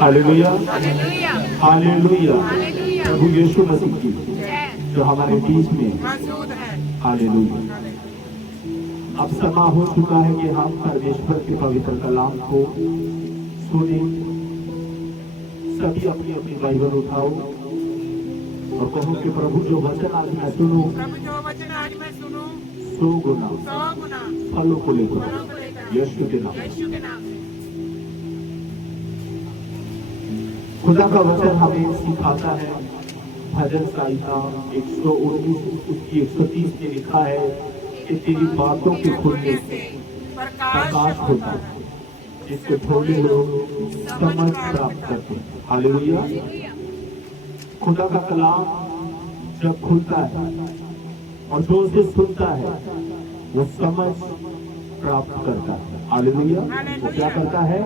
Hallelujah, hallelujah. प्रभु यीशु मसीह की जो हमारे बीच में हालेलुया। अब समय हो चुका है कि हम परमेश्वर के पवित्र कलाम को सुने। सभी अपनी अपनी बाइबल उठाओ और कहो कि प्रभु जो वचन आज मैं सुनूं, सौ गुना फलों को लेकर यीशु के नाम। खुदा का वचन हमें सिखाता है। भजन संहिता 119 उसकी 130 में लिखा है कि तेरी बातों के खुलने से प्रकाश होता है, जिसके थोड़े लोग समझ प्राप्त करते हैं। हालेलुया। खुदा का कलाम जब खुलता है और जो उसे सुनता है वो समझ प्राप्त करता है। हालेलुया। वो क्या करता है?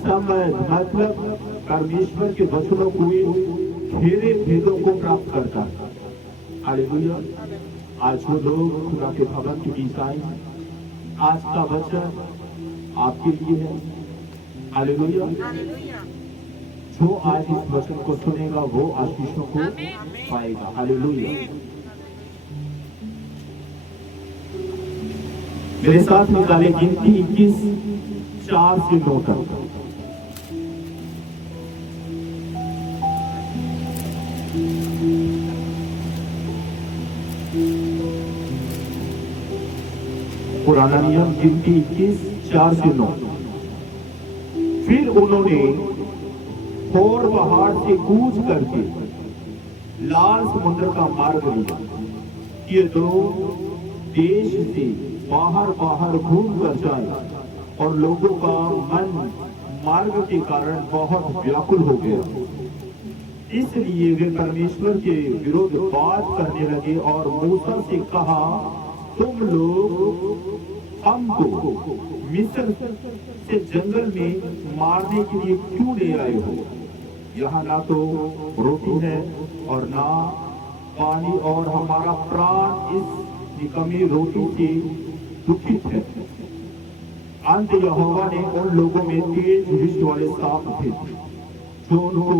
समझ, मतलब परमेश्वर के वचनों को घेरे भेदों को प्राप्त करता है। हालेलुया। आज वो लोग खुदा के भवन की डिजाइन, आज का वचन आपके लिए है। हालेलुया। जो आज इस वचन को सुनेगा वो आशीषों को पाएगा। हालेलुया। मेरे साथ निकाले गिनती 21 4 से 9 तक। पुराना नियम गिनती 21 4 से 9। फिर उन्होंने होर पहाड़ से कूच करके लाल समुद्र का मार्ग लिया। ये लोग देश से बाहर बाहर घूम कर जाए और लोगों का मन मार्ग के कारण बहुत व्याकुल हो गया। इसलिए वे परमेश्वर के विरुद्ध बात करने लगे और मूसा से कहा, तुम लोग हमको मिस्र से जंगल में मारने के लिए क्यों ले आए हो? यहाँ ना तो रोटी है और ना पानी, और हमारा प्राण इस निकम्मी रोटी से दुखित है। अंत यहोवा ने उन लोगों में तेज विष वाले सांप थे जो उनको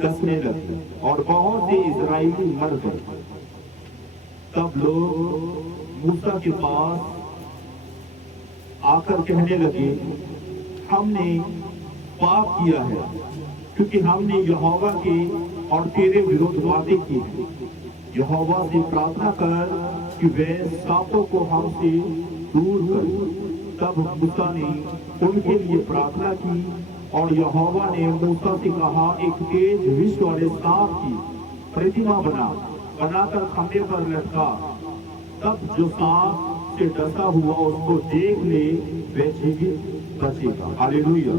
डसने लगे और बहुत से इजरायली मर गए। तब लोग मूसा के पास आकर कहने लगे, हमने पाप किया है क्योंकि हमने यहोवा के और तेरे विरुद्ध बातें की है। यहोवा से प्रार्थना कर कि वे सांपों को हमसे दूर कर। तब मूसा ने उनके लिए प्रार्थना की और यहोवा ने मूसा से कहा, एक तेज विष वाले सांप की प्रतिमा बनाकर खंभे पर लटका। तब जो सांप से डसा हुआ उसको देख ले, वह जीवित बचेगा। हालेलुया।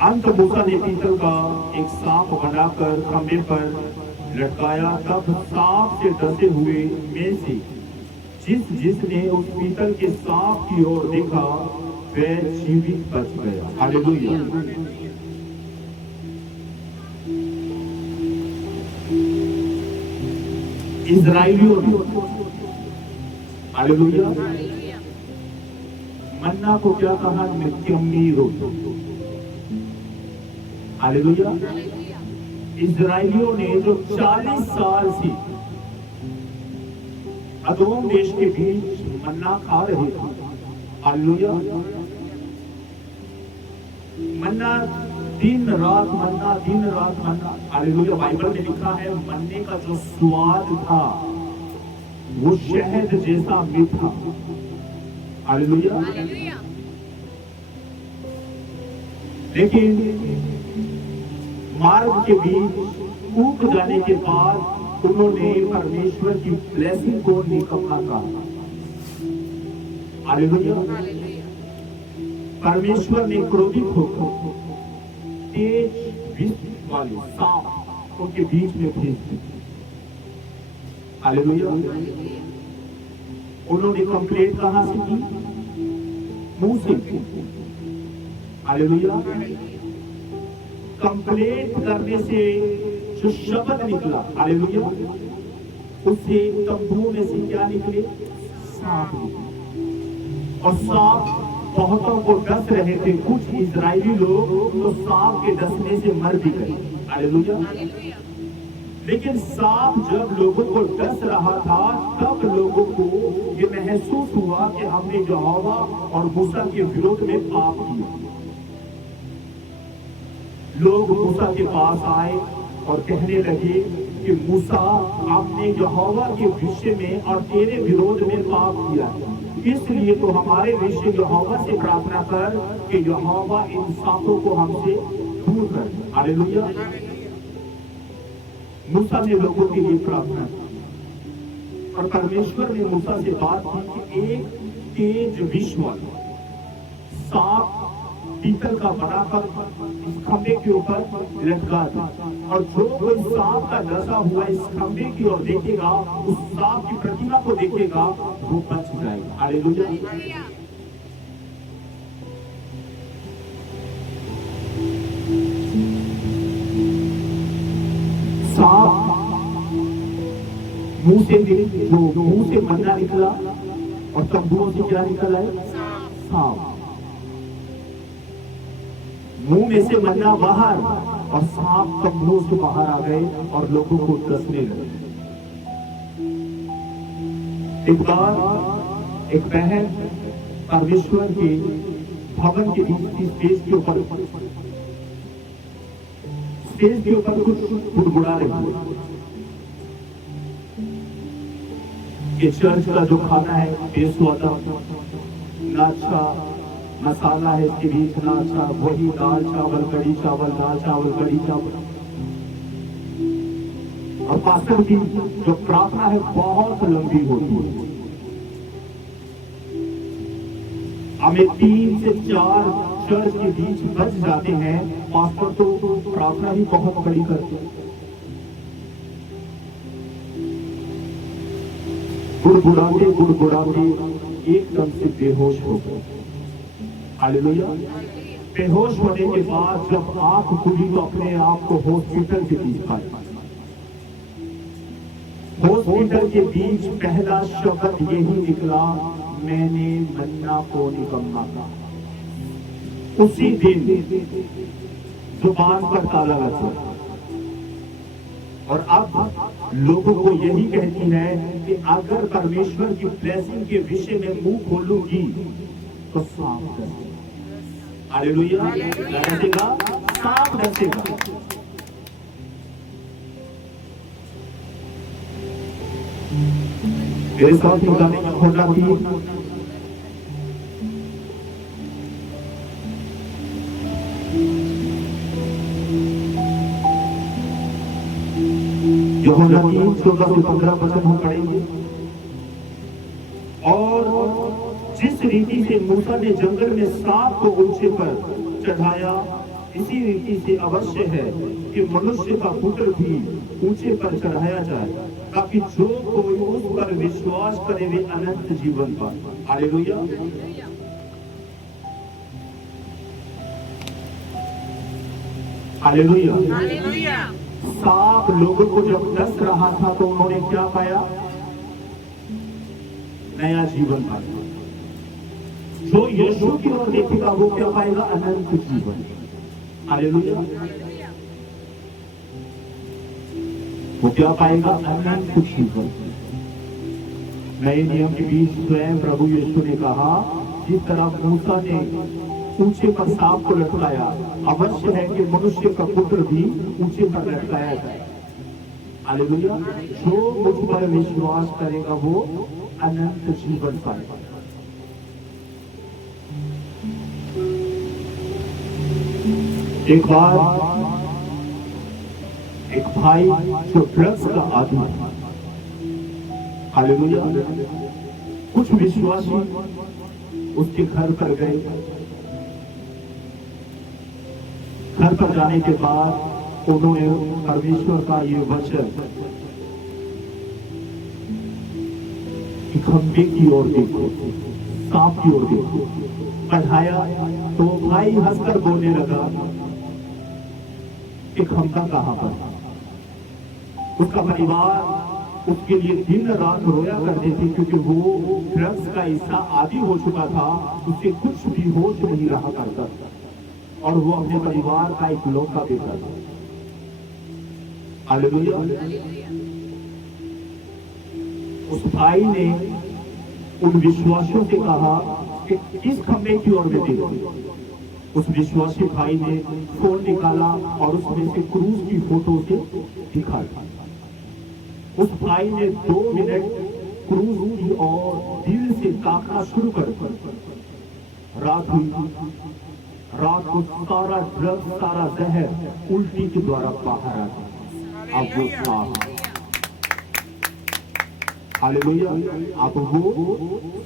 अंत मूसा ने पीतल का एक सांप बनाकर खंभे पर लटकाया। तब सांप से डसे हुए में से जिसने उस पीतल के सांप की ओर देखा वह जीवित बच गया। हालेलुया। इजराइलियों ने हालेलुया मन्ना को क्या कहा? नित्यम्मी रोटी। हालेलुया। इजराइलियों ने जो 40 साल से अदोम देश के बीच मन्ना खा रहे थे। हालेलुया। मन्ना दिन रात मन्ना, दिन रात मन्ना। हालेलुया। बाइबल में लिखा है मन्ने का जो स्वाद था वो शहद जैसा मीठा। हालेलुया। लेकिन मार्ग के बीच ऊब जाने के बाद उन्होंने परमेश्वर की ब्लेसिंग को निकम्मा कहा। हालेलुया। परमेश्वर ने क्रोधित होकर तेज विष वाले सांप उनके बीच में भेज दिए। हालेलुया। उन्होंने कंप्लेंट कहां से की? मुंह से। हालेलुया। कंप्लेंट करने से जो शब्द निकला, हालेलुया, उससे तंबू में से क्या निकले? सांप निकले। और सांप बहुतों को डस रहे थे, कुछ इजरायली लोग तो सांप के डसने से मर भी गए। हालेलुया। लेकिन सांप जब लोगों को डस रहा था, तब लोगों को ये महसूस हुआ कि हमने यहोवा और मूसा के विरोध में पाप किया। लोग मूसा के पास आए और कहने लगे कि मूसा, आपने यहोवा के विषय में और तेरे विरोध में पाप किया, इसलिए तो हमारे विषय यहोवा से प्रार्थना कर कि यहोवा इन सांपों को हमसे दूर कर। हालेलुया। मूसा ने लोगों के लिए प्रार्थना की और परमेश्वर ने मूसा से बात की कि एक तेज विश्वास सांप पीतल का बनाकर इस खंबे के ऊपर लटका दे, और जो कोई सांप का डसा हुआ इस खंबे की ओर देखेगा, उस सांप की प्रतिमा को देखेगा, वो बच जाएगा। हालेलुया। सांप मुंह से मन्ना निकला और तंबुओं से क्या निकला है? सांप। मुंह में से मन्ना बाहर और सांप तंबुओं से बाहर आ गए और लोगों को डसने लगे। एक बार एक बहन परमेश्वर के भवन के बीच स्टेज के ऊपर कुछ गुड़गुड़ा रही है। ये चर्च का जो खाना है बेस्वादा, ना अच्छा मसाला है इसके बीच, ना अच्छा वही दाल चावल कड़ी चावल, दाल चावल कड़ी चावल। और पास्टर की जो प्रार्थना है बहुत लंबी होती है। हमें 3 से 4 चर्च के बीच बच जाते हैं, पास्टर तो प्रार्थना ही बहुत बड़ी करते हैं। गुड़गुड़ाते एकदम से बेहोश हो गए। हालेलुया। बेहोश होने के बाद जब आंख खुली तो अपने आप को हॉस्पिटल के बीच पाए। हॉस्पिटल के बीच पहला शब्द यही निकला, मैंने मन्ना को निकम्मा कहा। उसी दिन जुबान पर ताला लग गया। और अब लोगों को यही कहती है कि अगर परमेश्वर की ब्लेसिंग के विषय में मुंह खोलूंगी तो सांप डसेगा। हालेलुया। डसेगा, सांप डसेगा। मेरे साथ गाने में घटना थी। यूहन्ना 3:14 से 15 वचन हम पढ़ेंगे। और जिस रीति से मूसा ने जंगल में सांप को ऊंचे पर चढ़ाया, इसी रीति से अवश्य है कि मनुष्य का पुत्र भी ऊंचे पर चढ़ाया जाए, ताकि जो कोई उस पर विश्वास करे वे अनंत जीवन पाए। हालेलुया। हालेलुया। सांप लोगों को जब डस रहा था तो उन्होंने क्या पाया? नया जीवन पाया। जो यीशु की ओर देखेगा वो क्या पाएगा? अनंत जीवन। हालेलुया। वो क्या पाएगा? अनंत जीवन। नए नियम के बीच स्वयं प्रभु यीशु ने कहा, जिस तरह मूसा ने ऊंचे पर सांप को लटकाया, अवश्य है कि मनुष्य का पुत्र भी ऊंचे पर लटकाया जाए। हालेलुया। जो मुझ पर विश्वास करेगा वो अनंत जीवन पाएगा। एक बार एक भाई जो ड्रग्स का आदी था, हालेलुया, कुछ विश्वासी उसके घर पर गए। घर पर जाने के बाद उन्होंने परमेश्वर का ये वचन कि खंबे की ओर देखो, सांप की ओर देखो पढ़ाया, तो भाई हंसकर बोलने लगा कि खंबा कहां पर? उसका परिवार उसके लिए दिन रात रोया करते थे, क्योंकि वो ड्रग्स का ऐसा आदी हो चुका था, उसे कुछ भी होश नहीं रहा करता और वो अपने परिवार का इकलौता बेटा था। हालेलुया। उस भाई ने उन विश्वासियों से कहा कि इस खंबे की ओर में देखो। उस विश्वासी भाई ने फोन निकाला और उसमें से क्रूज की फोटो से दिखाया। उस भाई ने 2 मिनट क्रूज की ओर दिल से ताकना शुरू कर। रात हुई, रात को सारा ड्रग्स, सारा जहर उल्टी के द्वारा बाहर आ गया। अब वो साफ, हालेलुया, अब वो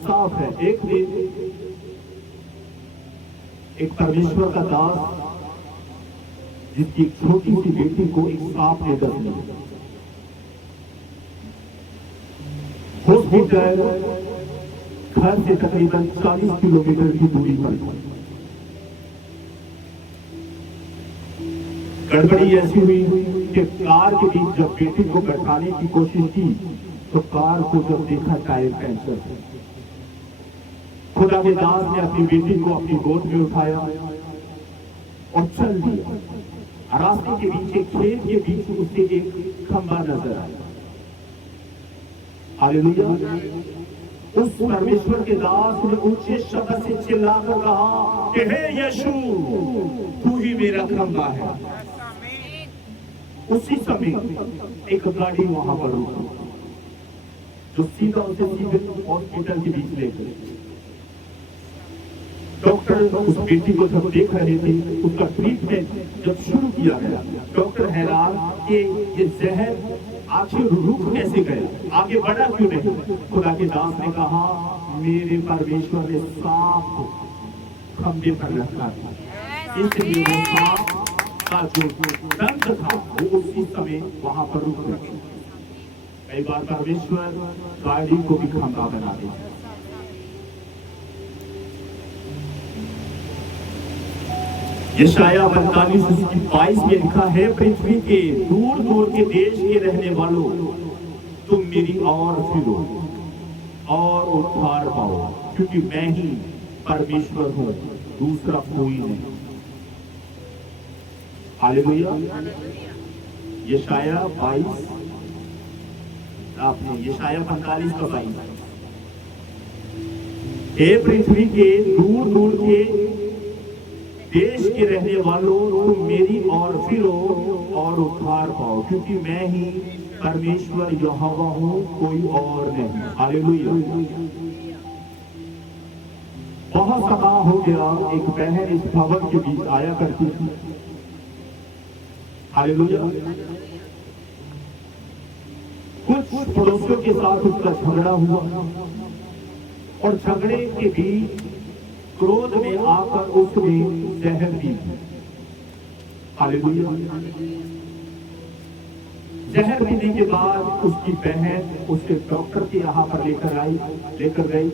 साफ है। एक दिन एक परमेश्वर का दास, जिसकी छोटी सी बेटी को एक सांप ने डस लिया, हॉस्पिटल घर से तकरीबन 40 किलोमीटर की दूरी पर। गड़बड़ी ऐसी हुई कि कार के बीच जब बेटी को बैठाने की कोशिश की तो कार को जब देखा टायर कैंसर। खुदा के दास ने अपनी बेटी को अपनी गोद में उठाया और चल दिया। रास्ते के बीच, एक खेत के बीच उससे एक खंबा नजर आया। हालेलुया। उस परमेश्वर के दास ने ऊंचे शब्द से चिल्लाकर कहा कि हे यीशु, तू ही मेरा खंबा है। उसी समय एक गाड़ी वहां पर रुकी जो सीधा उसे सीधे हॉस्पिटल के बीच ले गई। डॉक्टर उस बेटी को जब देख रहे थे, उसका ट्रीटमेंट जब शुरू किया गया, डॉक्टर हैरान कि ये जहर आखिर रुक कैसे गया, आगे बढ़ा क्यों नहीं। खुदा के दास ने कहा, मेरे परमेश्वर ने सांप खंबे पर रखा था, इसलिए वो सांप का जो दर्द था वो उसी समय वहां पर रुक गया। कई बार परमेश्वर गाड़ी को भी खंबा बना देता। यशाया 45:22 में लिखा है, पृथ्वी के दूर दूर के देश के रहने वालों, तुम मेरी ओर फिरो और उद्धार पाओ, क्योंकि मैं ही परमेश्वर हूं, दूसरा कोई नहीं। हालेलुया। यशाया 22, आपने यशाया 45:22, हे पृथ्वी के दूर दूर के देश के रहने वालों, तुम मेरी ओर फिरो और उद्धार पाओ, क्योंकि मैं ही परमेश्वर यहोवा हूं, कोई और नहीं। हालेलुया। बहुत समय हो गया, एक बहन इस भवन के बीच आया करती थी। हालेलुया। कुछ पड़ोसियों के साथ उसका झगड़ा हुआ और झगड़े के बीच क्रोध में आकर उसने जहर पी। हालेलुया। जहर पीने के बाद उसकी बहन उसके डॉक्टर के यहाँ पर लेकर गई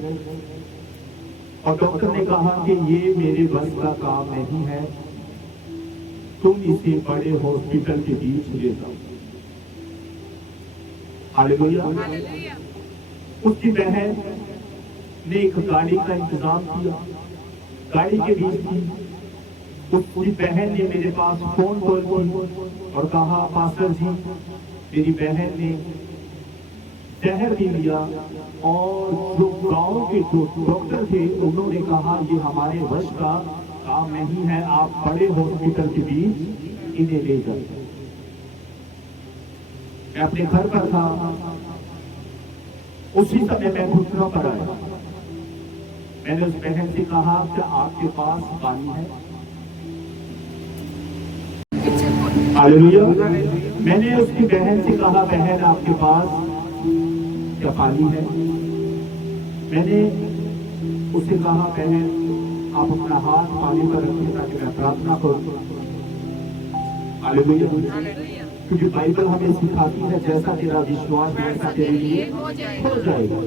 और डॉक्टर ने कहा कि ये मेरे बस का काम नहीं है, तुम इसे बड़े हॉस्पिटल के बीच ले जाओ। हालेलुया। उसकी बहन ने एक गाड़ी का इंतजाम किया, गाड़ी के बीच थी। उसकी बहन ने मेरे पास फोन कॉल की और कहा, पास्टर जी, मेरी बहन ने जहर पी लिया और जो गांव के जो डॉक्टर थे उन्होंने कहा ये हमारे वश का काम नहीं है, आप बड़े हॉस्पिटल के बीच इन्हें ले जाओ। मैं अपने घर पर था, उसी समय मैं घुटनों पर आया। मैंने उस बहन से कहा कि आपके पास पानी है? हालेलुया। मैंने उसकी बहन से कहा, बहन आपके पास क्या पानी है? मैंने उसे कहा, बहन आप अपना हाथ पानी पर रखिए ताकि मैं प्रार्थना करूं। हालेलुया। क्योंकि बाइबल हमें सिखाती है, जैसा तेरा विश्वास वैसा तेरे लिए हो जाएगा।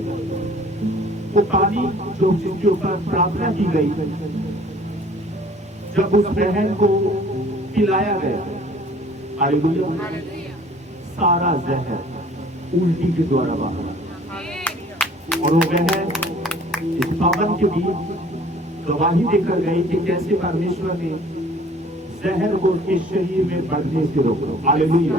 वो पानी जो जिसके ऊपर प्रार्थना की गई, जब उस बहन को पिलाया गया, हालेलुया, सारा जहर उल्टी के द्वारा बाहर। और वो वह इस पावन के बीच गवाही देकर गए कि कैसे परमेश्वर ने जहर को उसके शरीर में बढ़ने से रोका। हालेलुया।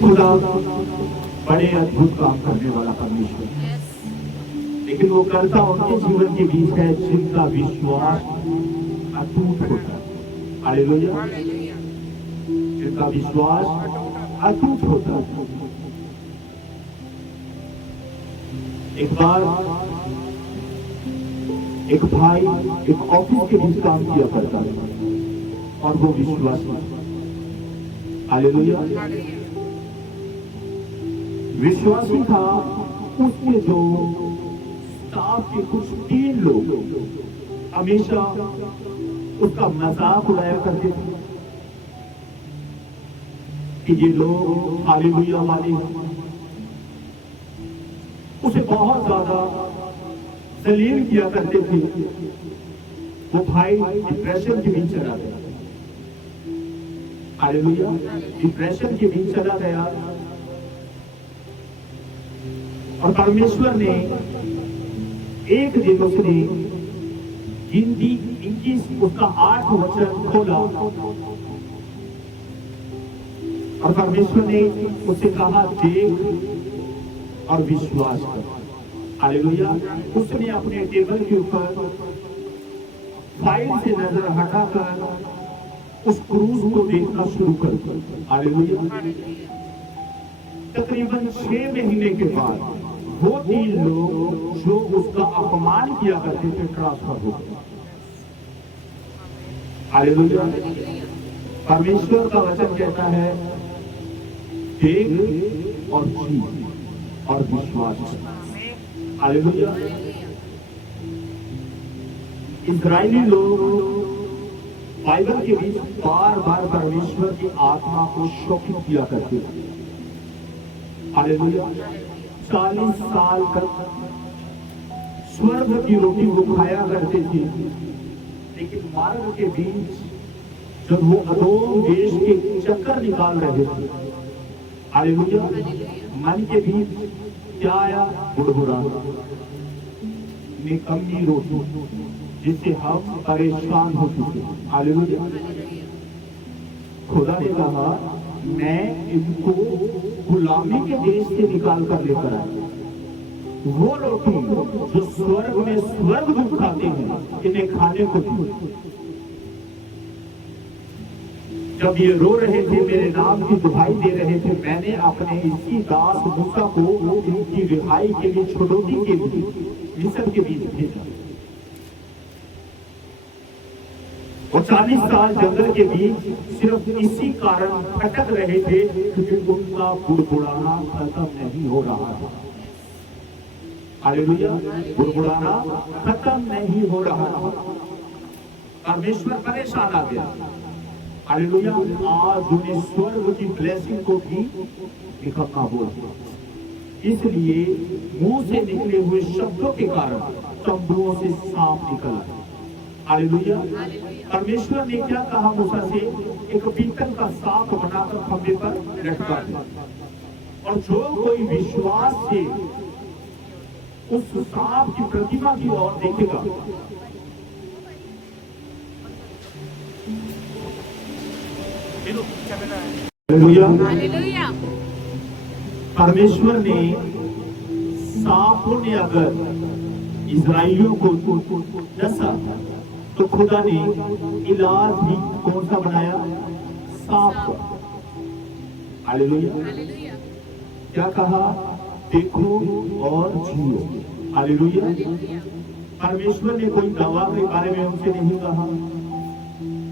खुदा बड़े अद्भुत काम करने वाला परमेश्वर, लेकिन वो करता उनके जीवन के बीच है जिनका विश्वास अटूट होता है। हालेलुया। जिनका विश्वास अटूट होता है। एक बार एक भाई एक ऑफिस के बीच काम किया करता था और वो विश्वासी। हालेलुया। विश्वासी था। उसके जो स्टाफ के कुछ 3 लोग हमेशा उसका मजाक उड़ाया करते थे कि ये लोग हालेलुया वाले हैं। उसे बहुत ज्यादा जलील किया करते थे। वो भाई डिप्रेशन के बीच चला गया। हालेलुया। डिप्रेशन के बीच चला गया और परमेश्वर ने एक दिन उसने गिनती 21 उसका 8 वचन खोला और परमेश्वर ने उससे कहा देख और विश्वास कर। हालेलुया। उसने अपने टेबल के ऊपर फाइल से नजर हटाकर उस क्रूज को देखना शुरू कर दिया। हालेलुया। तकरीबन 6 महीने के बाद वो 3 लोग जो उसका अपमान किया करते थे ट्रांसफर हो गए। हालेलुया। परमेश्वर का वचन कहता है देख और जी और विश्वास। हालेलुया। इजरायली लोग बाइबल के बीच बार बार परमेश्वर की आत्मा को शोकित किया करते थे। हालेलुया। 40 साल तक स्वर्ग की रोटी वो खाया करते थे, लेकिन मार्ग के बीच जब वो अधोम देश के चक्कर निकाल रहे थे, हालेलुया, मन के बीच क्या आया? बुड़बुड़ाना, निकम्मी रोटी जिससे हम परेशान हो चुके। हालेलुया। खुदा ने कहा मैं इनको गुलामी के देश से निकाल कर लेकर आया। वो रोटी जो स्वर्ग में स्वर्गदूत खाते हैं इन्हें खाने को दी। जब ये रो रहे थे, मेरे नाम की दुहाई दे रहे थे, मैंने अपने इसी दास मूसा को इनकी रिहाई के लिए, छुड़ौती के लिए मिस्र के बीच भेजा। और 40 साल जंगल के बीच सिर्फ इसी कारण भटक रहे थे क्योंकि उनका बुड़बुड़ाना खत्म नहीं हो रहा था। हालेलुया। बुड़बुड़ाना खत्म नहीं हो रहा था। परमेश्वर परेशान आ गया। हालेलुया। आज उन्हें स्वर्ग की ब्लेसिंग को भी निकलना बोल। इसलिए मुंह से निकले हुए शब्दों के कारण तंबुओं से सांप निकला। हालेलुया। परमेश्वर ने क्या कहा मूसा से? एक पीतल का सांप बनाकर खंभे पर लटका दे, और जो कोई विश्वास से उस सांप की प्रतिमा की ओर देखेगा, हालेलुया। परमेश्वर ने सांपों ने अगर इजराइलियों को डसा तो खुदा ने इलाज भी कौन सा बनाया? सांप का। हालेलुया। क्या कहा? देखो और जियो। हालेलुया। परमेश्वर ने कोई दवा के बारे में उनसे नहीं कहा,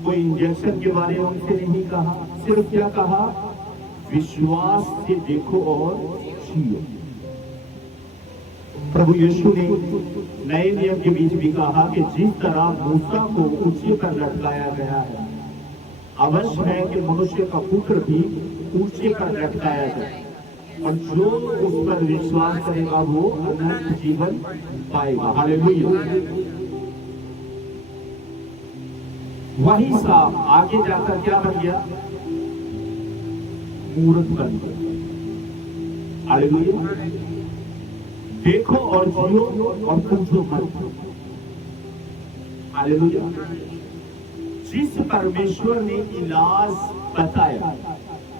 कोई इंजेक्शन के बारे में उनसे नहीं कहा, सिर्फ क्या कहा? विश्वास से देखो और जियो। प्रभु यीशु ने नए नियम के बीच भी कहा कि जिस तरह मूसा को ऊंचे पर लटकाया गया है, अवश्य है कि मनुष्य का पुत्र भी ऊंचे पर लटकाया जाए, और जो उस पर विश्वास करेगा वो अनंत जीवन पाएगा। हालेलुया। वही सांप आगे जाकर क्या बन गया? मूर्त बन गया। हालेलुया। देखो और जियो और पूछो मत। हालेलुया। जिस परमेश्वर ने इलाज बताया,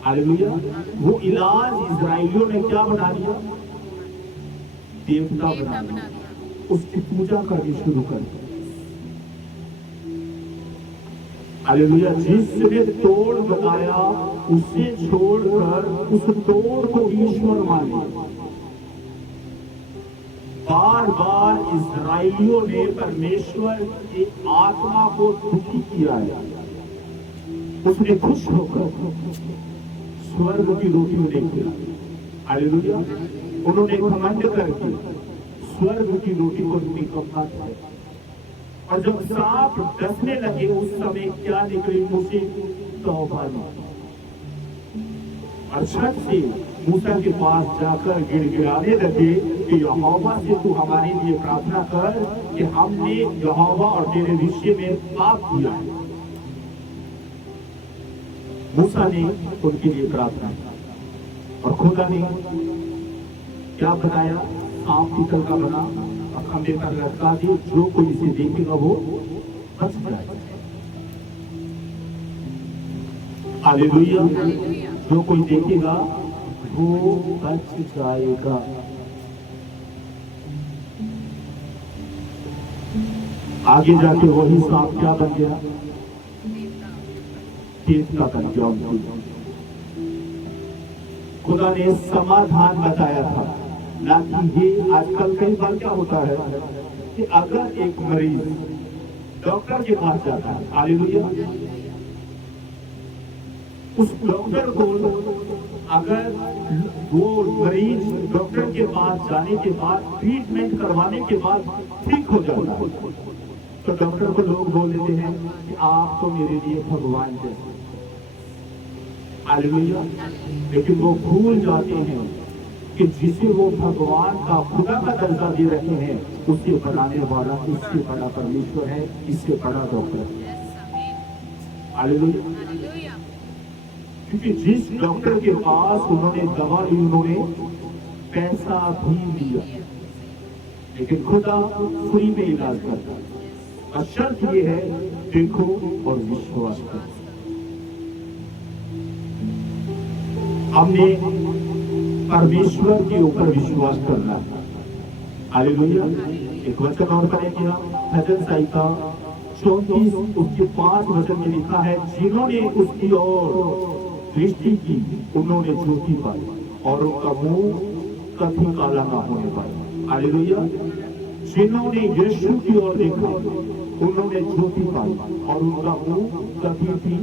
हालेलुया, वो इलाज इजराइलियों ने क्या बना दिया? देवता बना दिया। उसकी पूजा करनी शुरू कर दी। हालेलुया। जिसने तोड़ बनाया उसे छोड़कर उस तोड़ को ईश्वर माने। बार बार इजराइलियों ने परमेश्वर की आत्मा को दुखी किया है। उसने खुश होकर स्वर्ग की रोटी उन्हें खिलाई। हालेलुया। उन्होंने घमंड करके स्वर्ग की रोटी को निकम्मा खाया। और जब सांप डसने लगे उस समय क्या निकली मुंह से? तौबा निकली। और छत से मूसा के पास जाकर गिड़गिड़ाने लगे कि यहोवा से तू हमारे लिए प्रार्थना कर कि हमने यहोवा और तेरे विषय में पाप किया है। मूसा ने उनके लिए प्रार्थना की और खुदा ने क्या बताया? सांप पीतल का बना और खंभे पर लटका दिए, जो कोई इसे देखेगा वो बच जाएगा। हालेलुया। जो कोई देखेगा वो बच जाएगा। आगे जाके वही सांप क्या बन गया? देवता बन गया। खुदा ने समाधान बताया था ना कि ये आजकल कई बार क्या होता है कि अगर एक मरीज डॉक्टर के पास जाता है, हालेलुया, उस डॉक्टर को अगर वो मरीज डॉक्टर के पास जाने के बाद ट्रीटमेंट करवाने के बाद ठीक हो जाता है तो डॉक्टर को लोग बोल देते हैं कि आप तो मेरे लिए भगवान जैसे। हालेलुया। लेकिन वो भूल जाते हैं कि जिसे वो भगवान का खुदा का दर्जा दे रहे हैं उससे बनाने वाला इससे बड़ा परमेश्वर है, इससे बड़ा डॉक्टर है। हालेलुया। क्योंकि जिस डॉक्टर के पास उन्होंने दवा ली उन्होंने पैसा भी लिया, लेकिन खुदा फ्री में इलाज करता है। और शर्त ये है, देखो और विश्वास करो। हमने परमेश्वर के ऊपर विश्वास करना है। हालेलुया। एक वचन और पढ़ेंगे हम, भजन संहिता 34 उसके 5 वचन में लिखा है, जिन्होंने उसकी ओर दृष्टि की उन्होंने ज्योति पाई और उनका मुंह कभी काला ना होने पाया। हालेलुया। जिन्होंने यीशु की ओर देखा उन्होंने ज्योति पाई और उनका मुंह कभी भी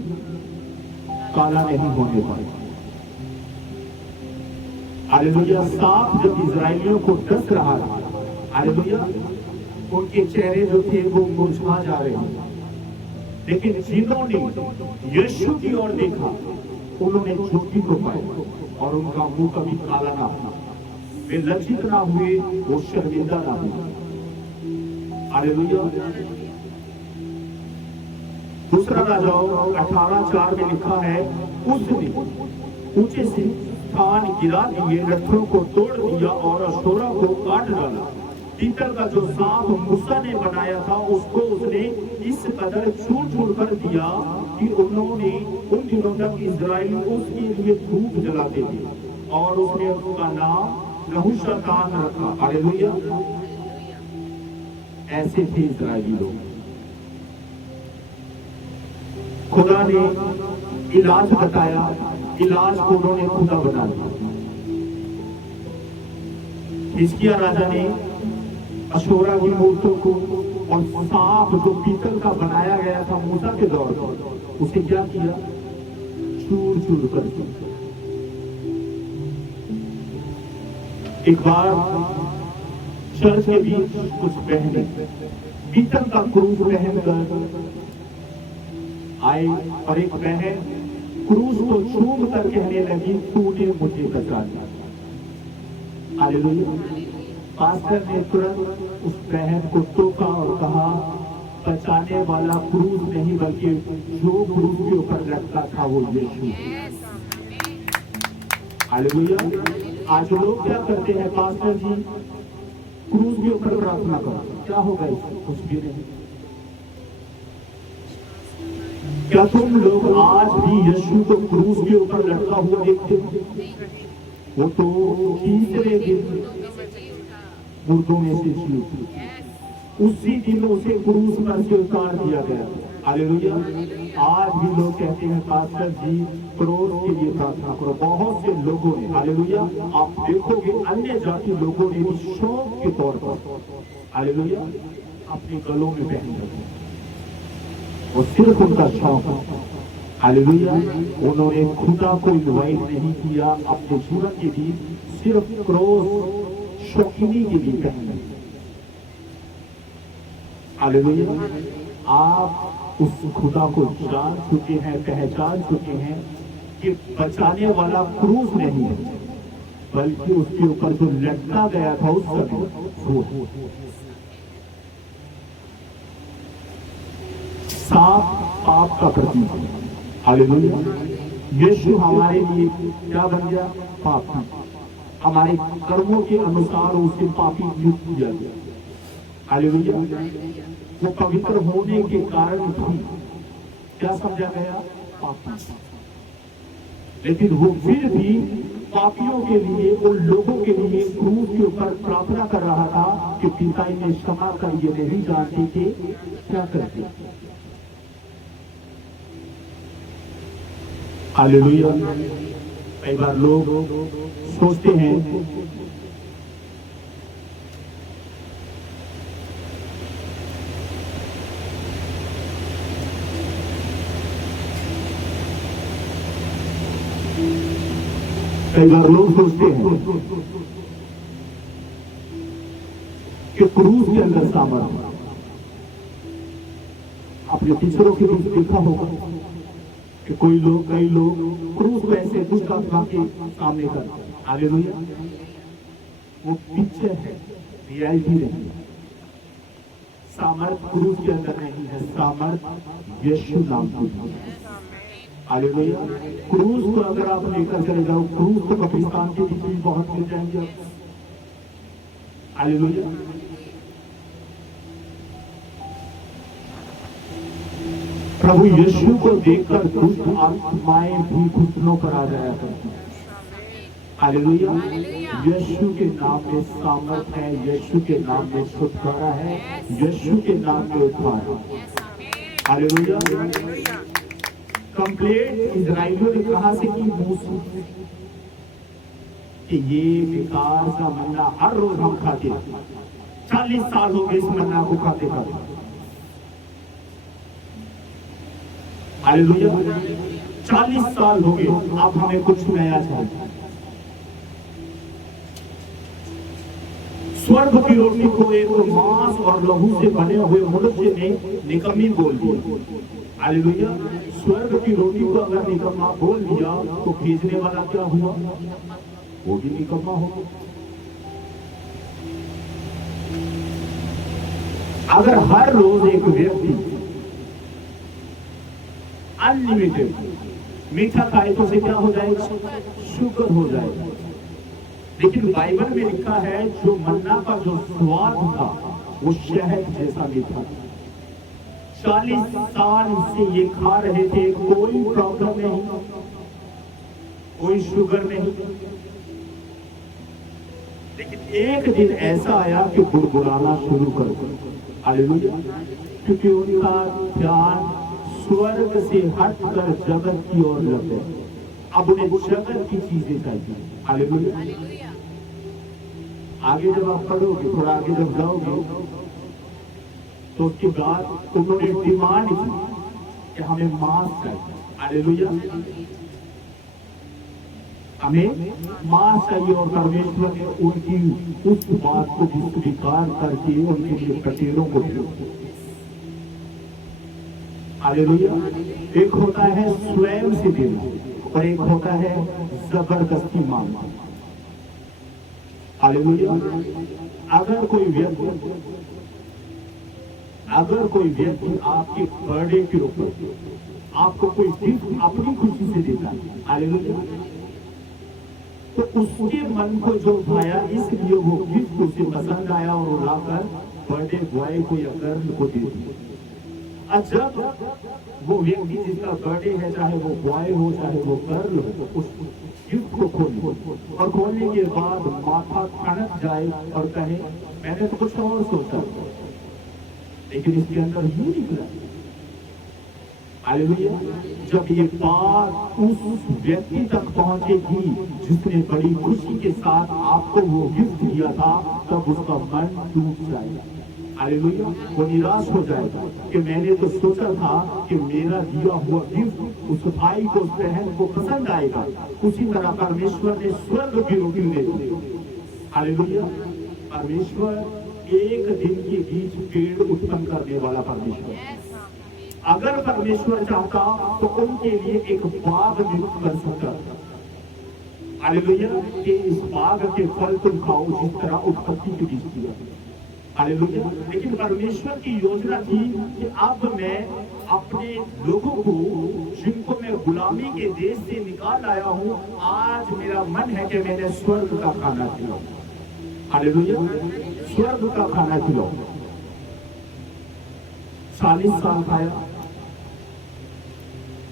काला नहीं होने पाया। हालेलुया। सांप जब इजराइलियों को डस रहा था, हालेलुया, उनके चेहरे जो थे वो मुरझा जा रहे थे, लेकिन जिन्होंने यीशु की ओर देखा उन्होंने ज्योति को पाया और उनका मुंह कभी काला ना हुआ। वे लज्जित ना हुए, वो शर्मिंदा ना हुए। हालेलुया। दूसरा राजाओं 18:4 में लिखा है, उसने ऊंचे से स्थान गिरा दिए, रथों को तोड़ दिया और अशोरा को काट डाला। पीतल का जो सांप मूसा ने बनाया था उसको उसने इस कदर छूट कर दिया कि उन्होंने उन दिनों तक इजराइल उसके लिए धूप जलाते थे और उसने उसका नाम नहुशतान रखा। हालेलुया। ऐसे थे इजरायली लोग। खुदा ने इलाज बताया, इलाज को उन्होंने खुदा बना दिया। हिजकिय्याह राजा ने अशोरा की मूर्तों को और सांप जो पीतल का बनाया गया था मूसा के दौर में, उसे क्या किया? चूर चूर कर दिया। एक बार चर्च के बीच कुछ बहने पीतल का क्रूस पहनकर आए और एक बहन क्रूस को चूम कर कहने लगी, तूने मुझे बचा दिया। हालेलुया। पास्टर ने तुरंत उस बहन को टोका और कहा, बचाने वाला क्रूस नहीं, बल्कि जो क्रूस के ऊपर लटका था वो यीशु। हालेलुया। आज लोग क्या करते हैं, पास्टर जी क्रूस के ऊपर प्रार्थना करो, क्या होगा इससे? कुछ भी नहीं। क्या तुम लोग आज भी यीशु को क्रूस के ऊपर लटका हुआ देखते हो? वो तो तीसरे दिन मुर्दों में से जी उठा, उसी दिन उसे क्रूस पर से उतार दिया गया। हालेलुया। आज भी लोग कहते हैं पास्टर जी क्रूस के लिए प्रार्थना करो। बहुत से लोगों ने, हालेलुया, आप देखोगे अन्य जाति लोगों ने भी शौक के तौर पर, हालेलुया, अपने गलों में पहन रखे, और सिर्फ उनका शौक, हालेलुया, उन्होंने खुदा को इनवाइट नहीं किया अपने जीवन के लिए, सिर्फ क्रूस शौकीनी के लिए पहने। हालेलुया। आप उस खुदा को जान चुके हैं, पहचान चुके हैं कि बचाने वाला क्रूस नहीं है, बल्कि उसके ऊपर जो लटका गया था उस समय वो है। सांप पाप का प्रतीक है। हालेलुया। यीशु हमारे लिए क्या बन गया? पापी। हमारे कर्मों के अनुसार उसे पापी नियुक्त किया गया। हालेलुया। वो पवित्र होने के कारण भी क्या समझा गया? पापी। लेकिन वो फिर भी पापियों के लिए, उन लोगों के लिए क्रूस के ऊपर प्रार्थना कर रहा था कि पिता इन्हें क्षमा कर, ये नहीं जानते थे क्या करते। हालेलुया। कई बार लोग सोचते हैं कि क्रूस के अंदर सामर्थ। अपने टीचरों के बीच देखा होगा कि कई लोग क्रूस को ऐसे दुष्ट आत्मा के सामने कर, हालेलुया, वो पिक्चर है, रियलिटी नहीं। सामर्थ क्रूस के अंदर नहीं है, सामर्थ यीशु नाम की है। हालेलुया। क्रूस को अगर आप लेकर चले जाओ, क्रूस को कब्रिस्तान के बीच में बहुत मिल जाएंगे। हालेलुया। प्रभु यीशु को देखकर दुष्ट आत्माएं भी घुटनों पर आ जाया करती। हालेलुया। यीशु के नाम में सामर्थ है, यीशु के नाम में छुटकारा है, यीशु के नाम में उद्धार है। हालेलुया। कंप्लेंट इजराइलियों ने कहा से की मूसा कि ये बेकार का मन्ना हर रोज हम खाते, 40 साल हो गए इस मन्ना को खाते खाते। हालेलुया। 40 साल हो गए, अब हमें कुछ नया चाहिए। स्वर्ग की रोटी को एक मांस और लहू से बने हुए मनुष्य ने निकम्मी बोल दिया। हालेलुया। स्वर्ग की रोटी को अगर निकम्मा बोल दिया तो भेजने वाला क्या हुआ? वो भी निकम्मा होगा। अगर हर रोज एक व्यक्ति अनलिमिटेड मीठा खाए तो उसे क्या हो जाएगा? शुगर हो जाएगा। लेकिन बाइबल में लिखा है जो मन्ना का जो स्वाद था वो शहद जैसा मीठा था। 40 साल से ये खा रहे थे, कोई प्रॉब्लम नहीं, कोई शुगर नहीं। लेकिन एक दिन ऐसा आया कि गुड़गुड़ाना शुरू कर दिया। हालेलुया। क्योंकि उनका ध्यान स्वर्ग से हटकर जगत की ओर लग गए। अब उन्हें जगत की चीजें चाहिए। हालेलुया। आगे जब आप पढ़ोगे, थोड़ा आगे जब जाओगे तो उसके बाद उन्होंने डिमांड की कि हमें मांस चाहिए। हालेलुया। हमें मांस चाहिए, और परमेश्वर ने उनकी उस बात को स्वीकार करके उनके लिए कटेरों को दिया। हालेलुया। एक होता है स्वयं से देना और एक होता है जबरदस्ती मांगना। हालेलुया। अगर कोई व्यक्ति अगर कोई व्यक्ति आपके बर्थडे के ऊपर आपको कोई गिफ्ट अपनी खुशी से देता है, हालेलुया, तो उसके मन को जो भाया इसलिए वो गिफ्ट उसे पसंद आया और वो लाकर बर्थडे बॉय को या गर्ल को दे दिया। और जब वो व्यक्ति जिसका बर्थडे है, चाहे वो बॉय हो चाहे वो गर्ल हो, उस गिफ्ट को खोले और खोलने के बाद माथा ठनक जाए और कहे मैंने तो कुछ और सोचा, लेकिन इसके अंदर ये निकला। हालेलुया, जब ये बात उस व्यक्ति तक पहुंचेगी जिसने बड़ी खुशी के साथ आपको वो गिफ्ट दिया था, तब उसका मन टूट जाएगा। हालेलुया, वो निराश हो जाएगा कि मैंने तो सोचा था कि मेरा दिया हुआ गिफ्ट उस भाई को, उस बहन को पसंद आएगा। उसी तरह परमेश्वर ने स्वर्ग की रोटी दे दी। हालेलुया, परमेश्वर एक दिन के बीच पेड़ उत्पन्न करने वाला परमेश्वर। अगर परमेश्वर चाहता तो उनके लिए एक बाग नियुक्त कर सकता। हालेलुया, कि इस बाग के फल तुम खाओ जिस तरह उत्पत्ति के बीज दिया। हालेलुया, लेकिन परमेश्वर की योजना थी कि अब मैं अपने लोगों को जिनको मैं गुलामी के देश से निकाल आया हूं, आज मेरा मन है कि मैंने स्वर्ग का खाना खिलाऊं। हालेलुया, स्वर्ग का खाना खिलाऊं। 40 साल खाया,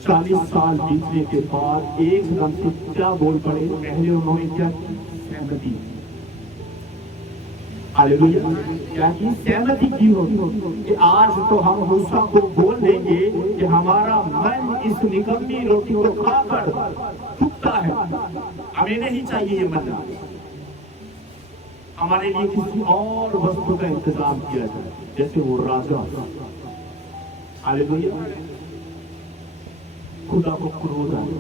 40 साल बीतने के बाद एकदम से क्या बोल पड़े? पहले उन्होंने क्या की? सहमति। हालेलुया, क्या की? सहमति की होगी कि आज तो हम मूसा को बोल देंगे कि हमारा मन इस निकम्मी रोटी को खाकर थूकता है, हमें नहीं चाहिए ये मन्ना, हमारे लिए किसी और वस्तु का इंतजाम किया जाए, जैसे वो राजा। हालेलुया, खुदा को क्रोध आया।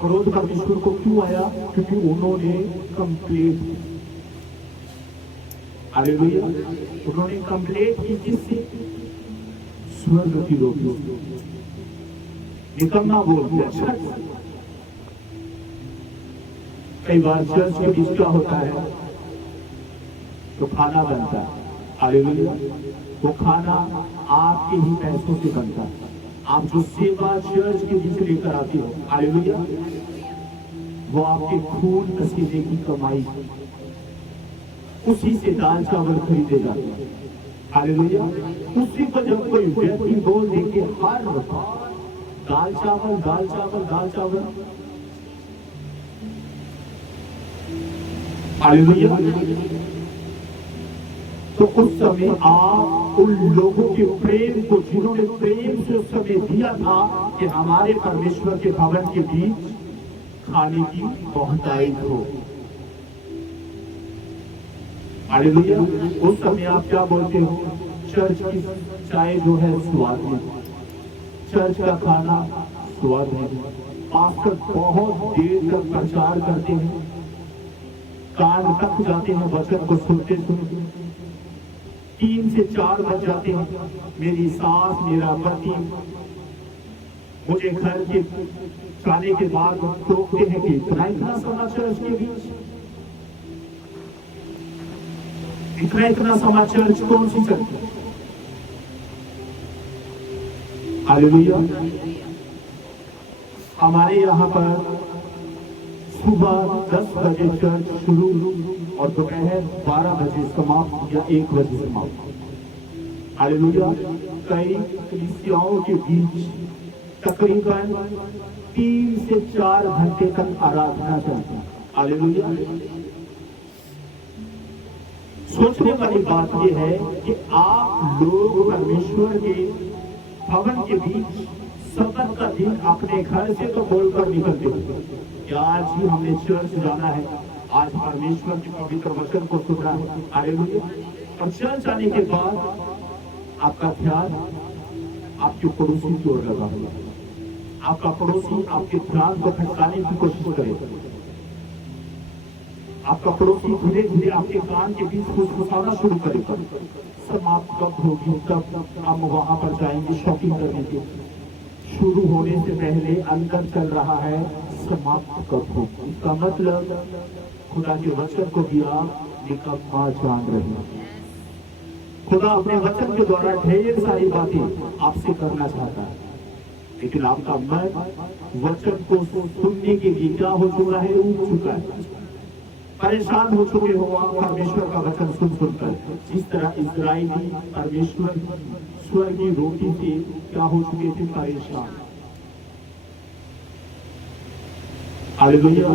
क्रोध परमेश्वर को क्यों आया? क्योंकि उन्होंने कंप्लेंट की। हालेलुया, उन्होंने कंप्लेंट की किससे? स्वर्ग की रोटी। निकम्मा बोल दिया। कई बार चर्च के बीच क्या होता है, तो खाना बनता है। हालेलुया, वो खाना आपके ही पैसों से बनता है। आप जो सेवा चर्च के बीच लेकर आते हो, हालेलुया, वो आपके खून पसीने की कमाई, उसी से दाल चावल खरीदे जाते हैं। हालेलुया, उसी को जब कोई व्यक्ति बोल दे कि हर दाल चावल दाल चावल दाल चावल, हालेलुया, तो उस समय आप उन लोगों के प्रेम को, जिन्होंने प्रेम से उस समय दिया था कि हमारे परमेश्वर के भवन के बीच खाने की बहुतायत हो। हालेलुया, उस समय आप क्या बोलते हो? चर्च की चाय जो है स्वाद है, चर्च का खाना स्वाद है। पास्टर बहुत देर तक प्रचार करते हैं, कान तक जाते हैं वचन को सुनते सुनते, 3 से 4 बज जाते हैं। मेरी सास, मेरा पति मुझे घर के खाने के बाद टोकते हैं कि इतना समाचार उसके बीच, इतना समाचार कौन सी चलती? हालेलुया, हमारे यहाँ पर सुबह 10 बजे चर्च शुरू और दोपहर 12 बजे समाप्त या 1 बजे समाप्त। हालेलुया, कई कलीसियाओं के बीच तकरीबन 3 से 4 घंटे तक आराधना चलती है। हालेलुया, सोचने वाली बात यह है कि आप लोग परमेश्वर के भवन के बीच सब्त का दिन अपने घर से तो बोलकर निकलते हो कि आज ही हमने चर्च जाना है, आज परमेश्वर के पवित्र वचन को सुनना है। हालेलुया, और चर्च आने के बाद आपका ध्यान आपके पड़ोसी की ओर लगा हुआ, आपका पड़ोसी आपके ध्यान को भटकाने की कोशिश करेगा, आपका पड़ोसी धीरे धीरे आपके कान के बीच फुसफुसाना शुरू करेगा। समाप्त कब होगी? तब हम वहां पर जाएंगे शॉपिंग करने के, शुरू होने से पहले अंदर चल रहा है समाप्त कब होगी। इसका मतलब खुदा के वचन को भी आप निकम्मा जान रहे हैं, खुदा अपने वचन के द्वारा ढेर सारी बातें आपसे करना चाहता है, लेकिन आपका मन वचन को सुनने के लिए क्या हो चुका है, उठ चुका है, परेशान हो चुके हो आप परमेश्वर का वचन सुन सुनकर। जिस तरह इस्राएली परमेश्वर स्वर्ग की रोटी से क्या हो चुके थे, परेशान। हालेलुया।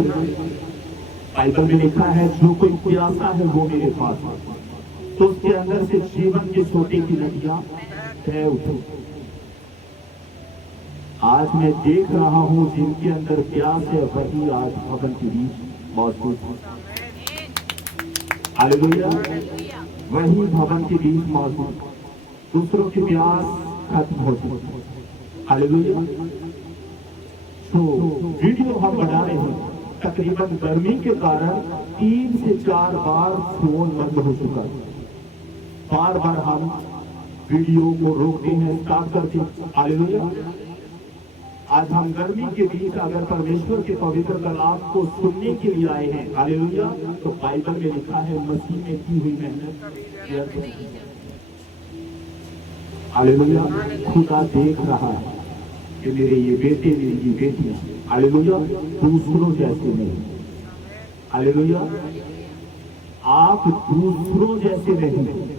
बाइबल में लिखा है, जो कोई प्यासा है वो मेरे पास है, तो उसके अंदर से जीवन के सोते की नदियां बह उठी। आज मैं देख रहा हूं जिनके अंदर प्यास है वही आज भवन के बीच मौजूद है। हालेलुया। वही भवन के बीच मौजूद, दूसरों की प्यास खत्म हो चुकी। हालेलुया। तो वीडियो हम बना रहे हैं, तकरीबन गर्मी के कारण 3 से 4 बार फोन बंद हो चुका है। बार बार हम वीडियो को रोकते हैं, स्टार्ट करते हैं। हालेलुया। आज हम गर्मी के बीच अगर परमेश्वर के पवित्र कलाम को सुनने के लिए आए हैं, हालेलुया, तो बाइबल में लिखा है मसीह में की हुई मेहनत। हालेलुया। खुदा देख रहा है कि मेरे ये बेटे, मेरी ये बेटियां, हालेलुया, दूसरों जैसे नहीं। हालेलुया। आप दूसरों जैसे नहीं।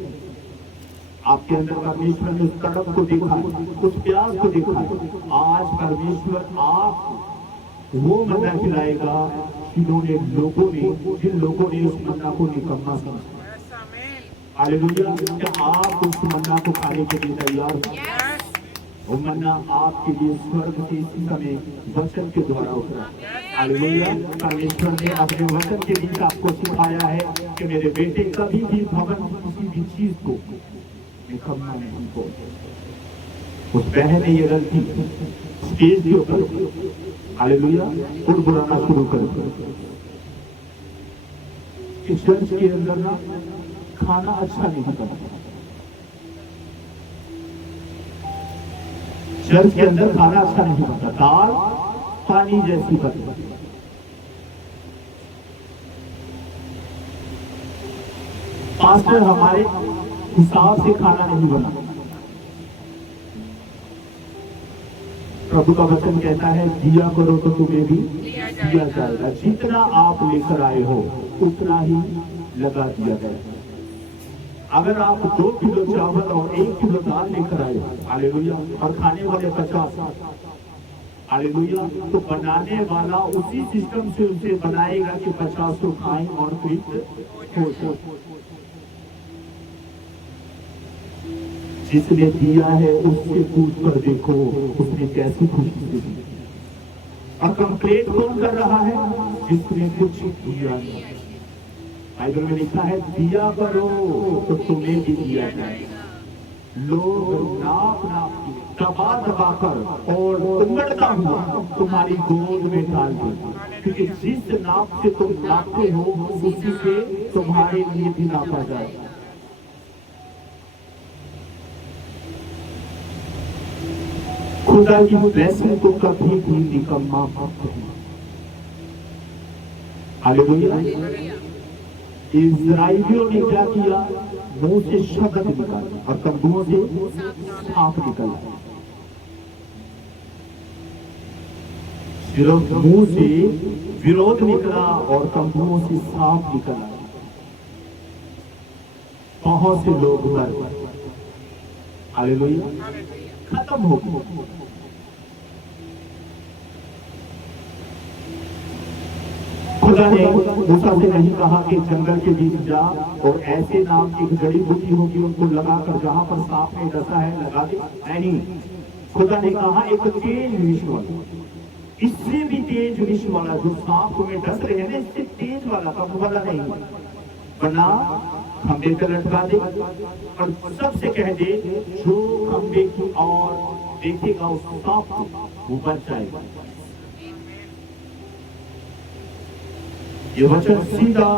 आपके अंदर परमेश्वर ने उस तड़प को देखा, उस प्यास को देखा। आज परमेश्वर आप वो मन्ना खिलाएगा जिन लोगों ने उस मन्ना को निकम्मा समझा। हालेलुया। क्या आप उस मन्ना को खाने के लिए तैयार हो? वो मन्ना आपके लिए स्वर्ग से इसी समय वचन के द्वारा उतरा। हालेलुया। परमेश्वर ने अपने वचन के बीच आपको सिखाया है कि मेरे बेटे कभी भी भवन की किसी भी चीज को निकम्मा नहीं बोल। उस बहन ने ये गलती स्टेज के ऊपर, हालेलुया, बुड़बुड़ाना शुरू कर दिया। इस चर्च के अंदर ना खाना अच्छा नहीं बनता, चर्च के अंदर खाना अच्छा नहीं बनता, दाल पानी जैसी बनती। पास्टर हमारे हिसाब से खाना नहीं बना। प्रभु का वचन कहता है, दिया करो तो तुम्हें भी दिया जाएगा। जितना आप लेकर आए हो उतना ही लगा दिया जाएगा। अगर आप 2 किलो चावल और 1 किलो दाल लेकर आए, हालेलुया, और खाने वाले 50, हालेलुया, तो बनाने वाला उसी सिस्टम से उसे बनाएगा कि 50 तो खाएं और तृप्त हो। जिसने दिया है उससे पूछ कर देखो उसने कैसी खुशी से दी। और कंप्लेंट कौन कर रहा है? जिसने कुछ दिया नहीं। बाइबल में लिखा है, दिया करो तो तुम्हें भी दिया जाएगा। लोग नाप नाप दबा दबा कर और उमड़ता हुआ तुम्हारी गोद में डाल देंगे, क्योंकि जिस नाप से तुम नापते हो उसी से तुम्हारे लिए भी नापा जाएगा। खुदा की ब्लेसिंग को कभी भी निकम्मा मत कहना। हालेलुया। इस्राएलियों ने क्या किया? मुंह से शब्द निकाला और तंबुओं से सांप निकला। सिर्फ मुंह से विरोध निकला और तंबुओं से सांप निकला। बहुत से लोग मर गए। हालेलुया। खत्म हो गया। खुदा ने मूसा से नहीं कहा कि जंगल के बीच जा और ऐसे नाम की एक जड़ी बूटी होगी उनको लगाकर जहां पर सांप ने डसा है लगा दे। नहीं, खुदा ने कहा एक तेज विष वाला, इससे भी तेज विष वाला, जो सांप में डस रहे हैं ना, इससे तेज वाला, कम वाला नहीं, बना खंबे पर लटका दे और सबसे कह दे जो खंबे की ओर देखेगा उस सांप को वो बच जाएगा। ये वचन सीधा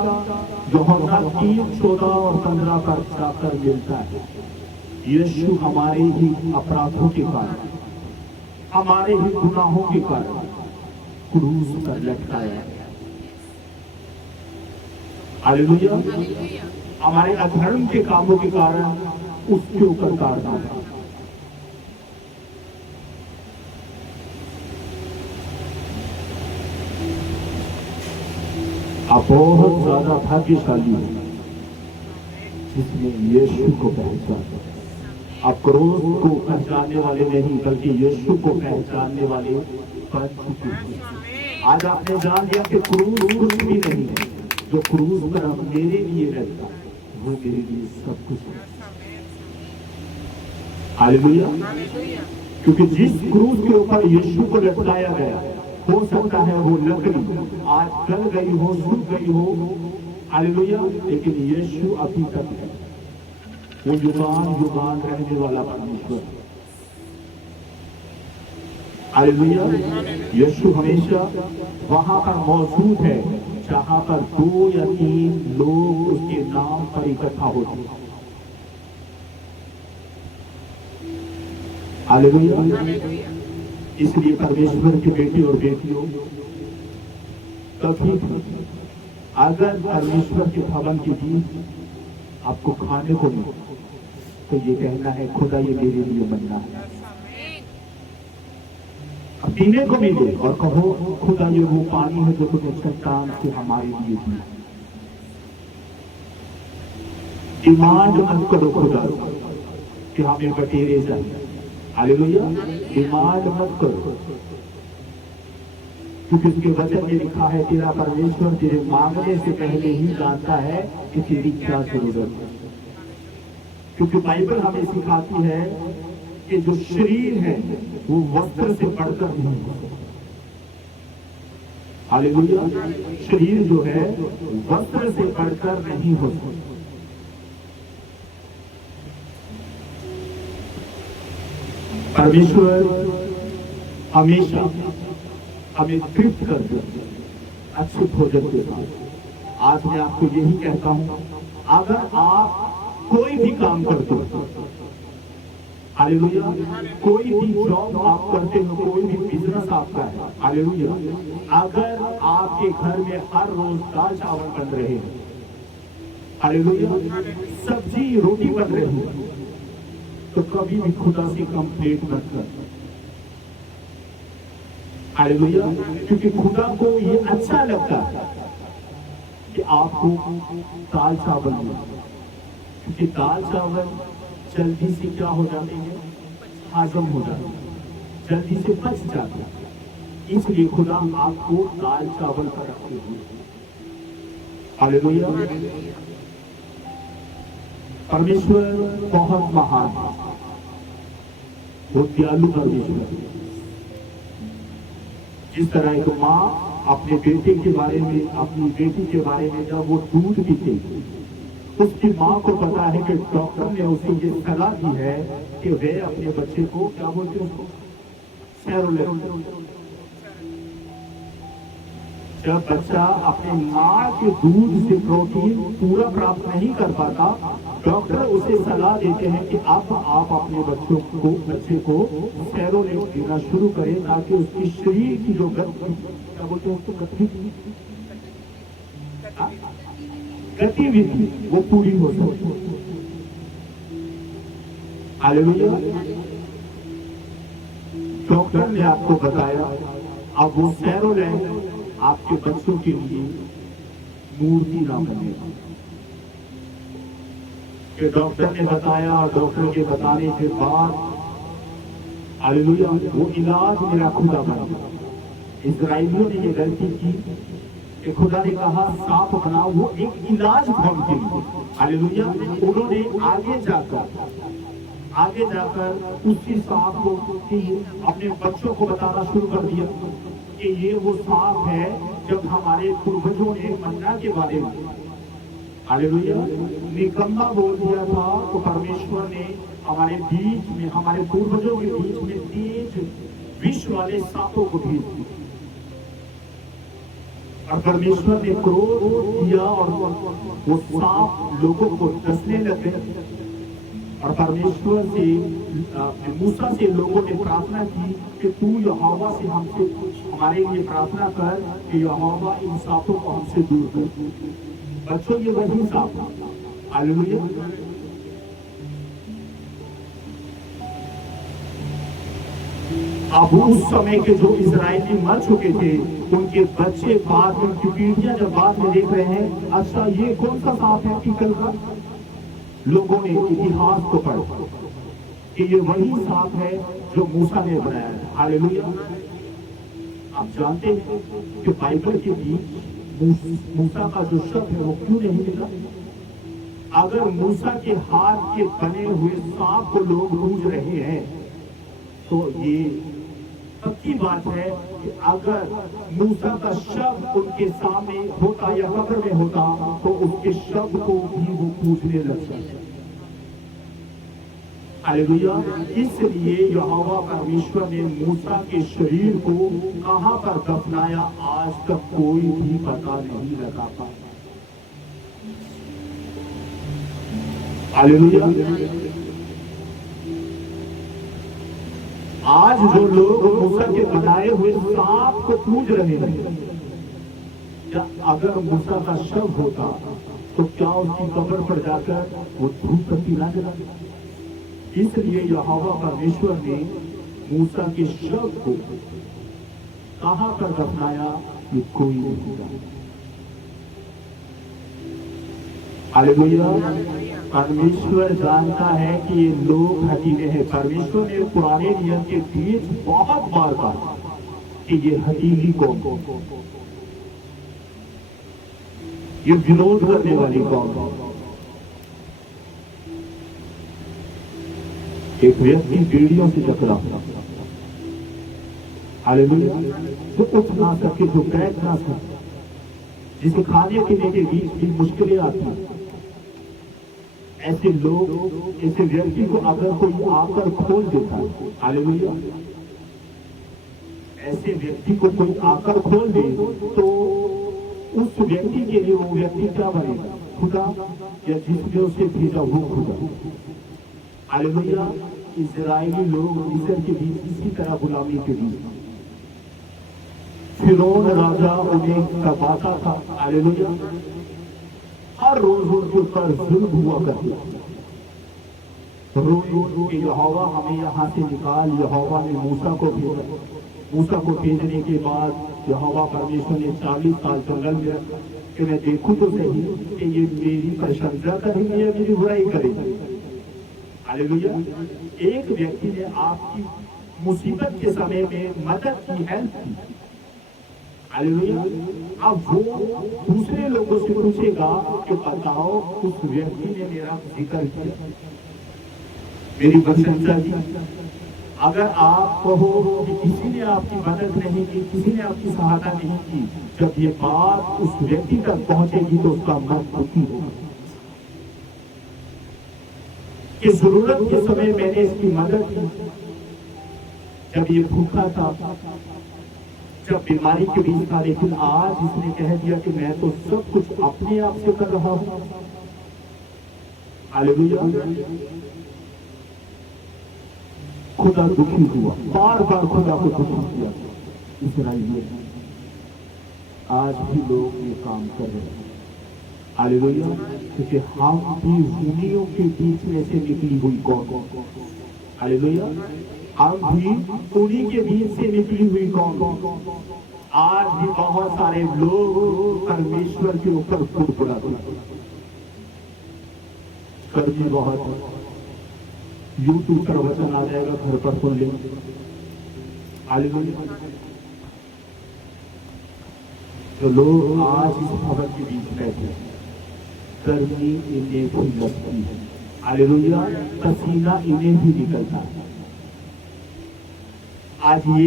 यूहन्ना 3:14 और 15 पर जाकर मिलता है। यीशु हमारे ही अपराधों के कारण, हमारे ही गुनाहों के कारण क्रूस पर लटकाया। हालेलुया। हमारे अधर्म के कामों के कारण उसके ऊपर काटना था। आप बहुत ज्यादा भाग्यशाली हैं जिसने यीशु को पहचाना। आप क्रोध को पहचानने वाले नहीं बल्कि यीशु को पहचानने वाले बन चुके हैं। आज आपने जान लिया कि क्रूस कुछ भी नहीं है, जो क्रूस पर अब मेरे लिए रहता वो मेरे लिए सब कुछ है। हालेलुया। क्योंकि जिस क्रूस के ऊपर यीशु को लटकाया गया, हो सकता है वो लकड़ी आज गल गई हो, सूख गई हो, हालेलुया, लेकिन यीशु अभी तक है। वो युगान युगान रहने वाला परमेश्वर। हालेलुया। यीशु हमेशा वहां पर मौजूद है जहां पर 2 या 3 लोग उसके नाम पर इकट्ठा होते हैं। हालेलुया। इसलिए परमेश्वर के बेटे और बेटियों, कभी अगर परमेश्वर के भवन के बीच आपको खाने को मिले तो ये कहना है खुदा ये मेरे लिए बनना है। अब पीने को मिले और कहो खुदा ये वो पानी है जो तुमने चट्टान से हमारे लिए दिया। डिमांड मत करो खुदा कि हमें बटेरे चाहिए। हालेलुया। डिमांड मत करो, क्योंकि उसके वचन में लिखा है तेरा परमेश्वर तेरे मांगने से पहले ही जानता है कि तेरी क्या जरूरत है। क्योंकि बाइबल हमें सिखाती है कि जो शरीर है वो वस्त्र से बढ़कर नहीं है। हालेलुया। शरीर जो है वस्त्र से बढ़कर नहीं हो सकता। परमेश्वर हमेशा हमें तृप्त कर दे अच्छे भोजन के साथ। आज मैं आपको यही कहता हूं, अगर आप कोई भी काम करते हो, हालेलुया, कोई भी जॉब आप करते हो, कोई भी बिजनेस आपका है, हालेलुया, अगर आपके घर में हर रोज दाल चावल बन रहे हैं, हालेलुया, सब्जी रोटी बन रही है, तो कभी भी खुदा से कंप्लेंट मत कर। हालेलुया। क्योंकि खुदा को ये अच्छा लगता है कि आपको दाल चावल मिले, क्योंकि दाल चावल जल्दी से क्या हो जाते हैं, हजम हो जाते हैं, जल्दी से पच जाते हैं। इसलिए खुदा आपको दाल चावल पर रखे हुए। हालेलुया। परमेश्वर बहुत महान है, वो दयालु परमेश्वर। जिस तरह एक माँ अपने बेटे के बारे में, अपनी बेटी के बारे में जब वो दूध पीते, उसकी माँ को पता है कि डॉक्टर ने उसे ये सलाह दी है कि वे अपने बच्चे को क्या बोलते हैं, सेरोलैक्टोस। जब बच्चा अपने माँ के दूध से प्रोटीन पूरा प्राप्त नहीं कर पाता, डॉक्टर उसे सलाह देते हैं कि अब आप अपने बच्चे को सेरोलैक्टोस देना शुरू करें, ताकि उसकी शरीर की जो क्या बोलते हैं उसको गतिविधि वो पूरी हो सके। हालेलुया। डॉक्टर ने आपको बताया, अब वो सेरोलैक्टोस आपके बच्चों के लिए मूर्ति ना बनेगा। कि डॉक्टर ने बताया और डॉक्टर के बताने के बाद, हालेलुया, वो इलाज मेरा खुदा बना। इस्राएलियों ने ये गलती की कि खुदा ने कहा सांप बनाओ, वो एक इलाज ढूंढ के लिए। हालेलुया। उन्होंने आगे जाकर उसी सांप को अपने बच्चों को बताना शुरू कर दिया कि ये वो सांप है जब हमारे पूर्वजों ने मन्ना के बारे में, हालेलुया, निकम्मा बोल दिया था, तो परमेश्वर ने हमारे बीच में, हमारे पूर्वजों के बीच में तेज विष वाले सांपों को भेज दिया। और परमेश्वर ने क्रोध किया और वो सांप लोगों को डसने लगे। और परमेश्वर से, मूसा से लोगों ने प्रार्थना की कि तू यहोवा से हमसे हमारे लिए प्रार्थना कर कि यहोवा इन सांपों को हमसे दूर कर। बच्चों, ये वही सांप, हालेलुया, अब उस समय के जो इजरायली मर चुके थे, उनके बच्चे बाद में उनकी पीढ़ियां जब बाद में देख रहे हैं, अच्छा ये कौन सा सांप है पीतल का, लोगों ने इतिहास को पढ़ा कि ये वही सांप है जो मूसा ने बनाया है। हालेलुया। आप जानते हैं कि बाइबल के बीच मूसा का जो शब्द है वो क्यों नहीं मिला? अगर मूसा के हाथ के बने हुए सांप को लोग पूज रहे हैं, तो ये पक्की बात है कि अगर मूसा का शब्द उनके सामने होता या कब्र में होता, तो उसके शब्द को भी वो पूजने लग जाते। हालेलुया। इसलिए यहोवा परमेश्वर ने मूसा के शरीर को कहां पर दफनाया, आज तक कोई भी पता नहीं लगा पाया। हालेलुया। आज जो लोग मूसा के बनाए हुए सांप को पूज रहे हैं, क्या अगर मूसा का शव होता तो क्या उसकी कब्र पर जाकर वो धूप बत्ती ना जलाते? इसलिए यहोवा परमेश्वर ने मूसा के शव को कहां पर दफनाया, ये कोई नहीं जानता। हालेलुया। परमेश्वर जानता है कि ये लोग हकीले हैं। परमेश्वर ने पुराने नियम के बीच बहुत बार कहा कि ये हकीली कौन, ये विरोध करने वाली कौन। एक व्यक्ति बेड़ियों से टकरा, हालेलुया, जो उठ ना सके, जो बैठ ना सके, जिसे खाने पीने के बीच भी मुश्किलें आती हैं, ऐसे लोग, ऐसे व्यक्ति को अगर कोई आकर खोल देता है, हालेलुया, ऐसे व्यक्ति को कोई आकर खोल दे, तो उस व्यक्ति के लिए वो व्यक्ति क्या बनेगा? खुदा, या जिसने उसे भेजा वो खुदा। हालेलुया। इजरायली लोग मिस्र के बीच इसी तरह गुलामी के बीच, फिरौन राजा उन्हें दबाता था। हालेलुया। हर रोज उनके ऊपर जुल्म हुआ करते, रोज यहोवा हमें यहाँ से निकाल। यहोवा ने मूसा को भेजा। मूसा को भेजने के बाद यहोवा परमेश्वर ने 40 साल जंगल में रखा कि मैं देखूं तो सही कि ये मेरी प्रशंसा करेंगे या मेरी बुराई करेंगे। हालेलुया। एक व्यक्ति ने आपकी मुसीबत के समय में मदद की, हेल्प की। हालेलुया। अब वो दूसरे लोगों से पूछेगा कि बताओ उस व्यक्ति ने मेरा जिक्र किया, मेरी प्रशंसा की। अगर आप कहो कि किसी ने आपकी मदद नहीं की, किसी ने आपकी सहायता नहीं की, जब ये बात उस व्यक्ति तक पहुंचेगी तो उसका मन दुखी होगा कि जरूरत के समय मैंने इसकी मदद की, जब ये भूखा था, जब बीमारी के बीच था, लेकिन आज इसने कह दिया कि मैं तो सब कुछ अपने आप से कर रहा हूं। हालेलुया। खुदा दुखी हुआ, बार बार खुदा को दुखी किया इस्राएलियों ने। आज भी लोग ये काम कर रहे हैं। हालेलुया। क्योंकि हम भी खूनियों के बीच में से निकली हुई कौम। हालेलुया। हम भी खूनी के बीच से निकली हुई कौम। आज भी बहुत सारे लोग परमेश्वर के ऊपर फुड़फुड़ाते हैं। गर्मी बहुत, यूट्यूब पर वचन आ जाएगा, घर पर सुन लेंगे। हालेलुया। जो लोग आज इस भवन के बीच बैठे हैं, गर्मी इन्हें भी लगती है। हालेलुया। पसीना इन्हें भी निकलता है। आज ये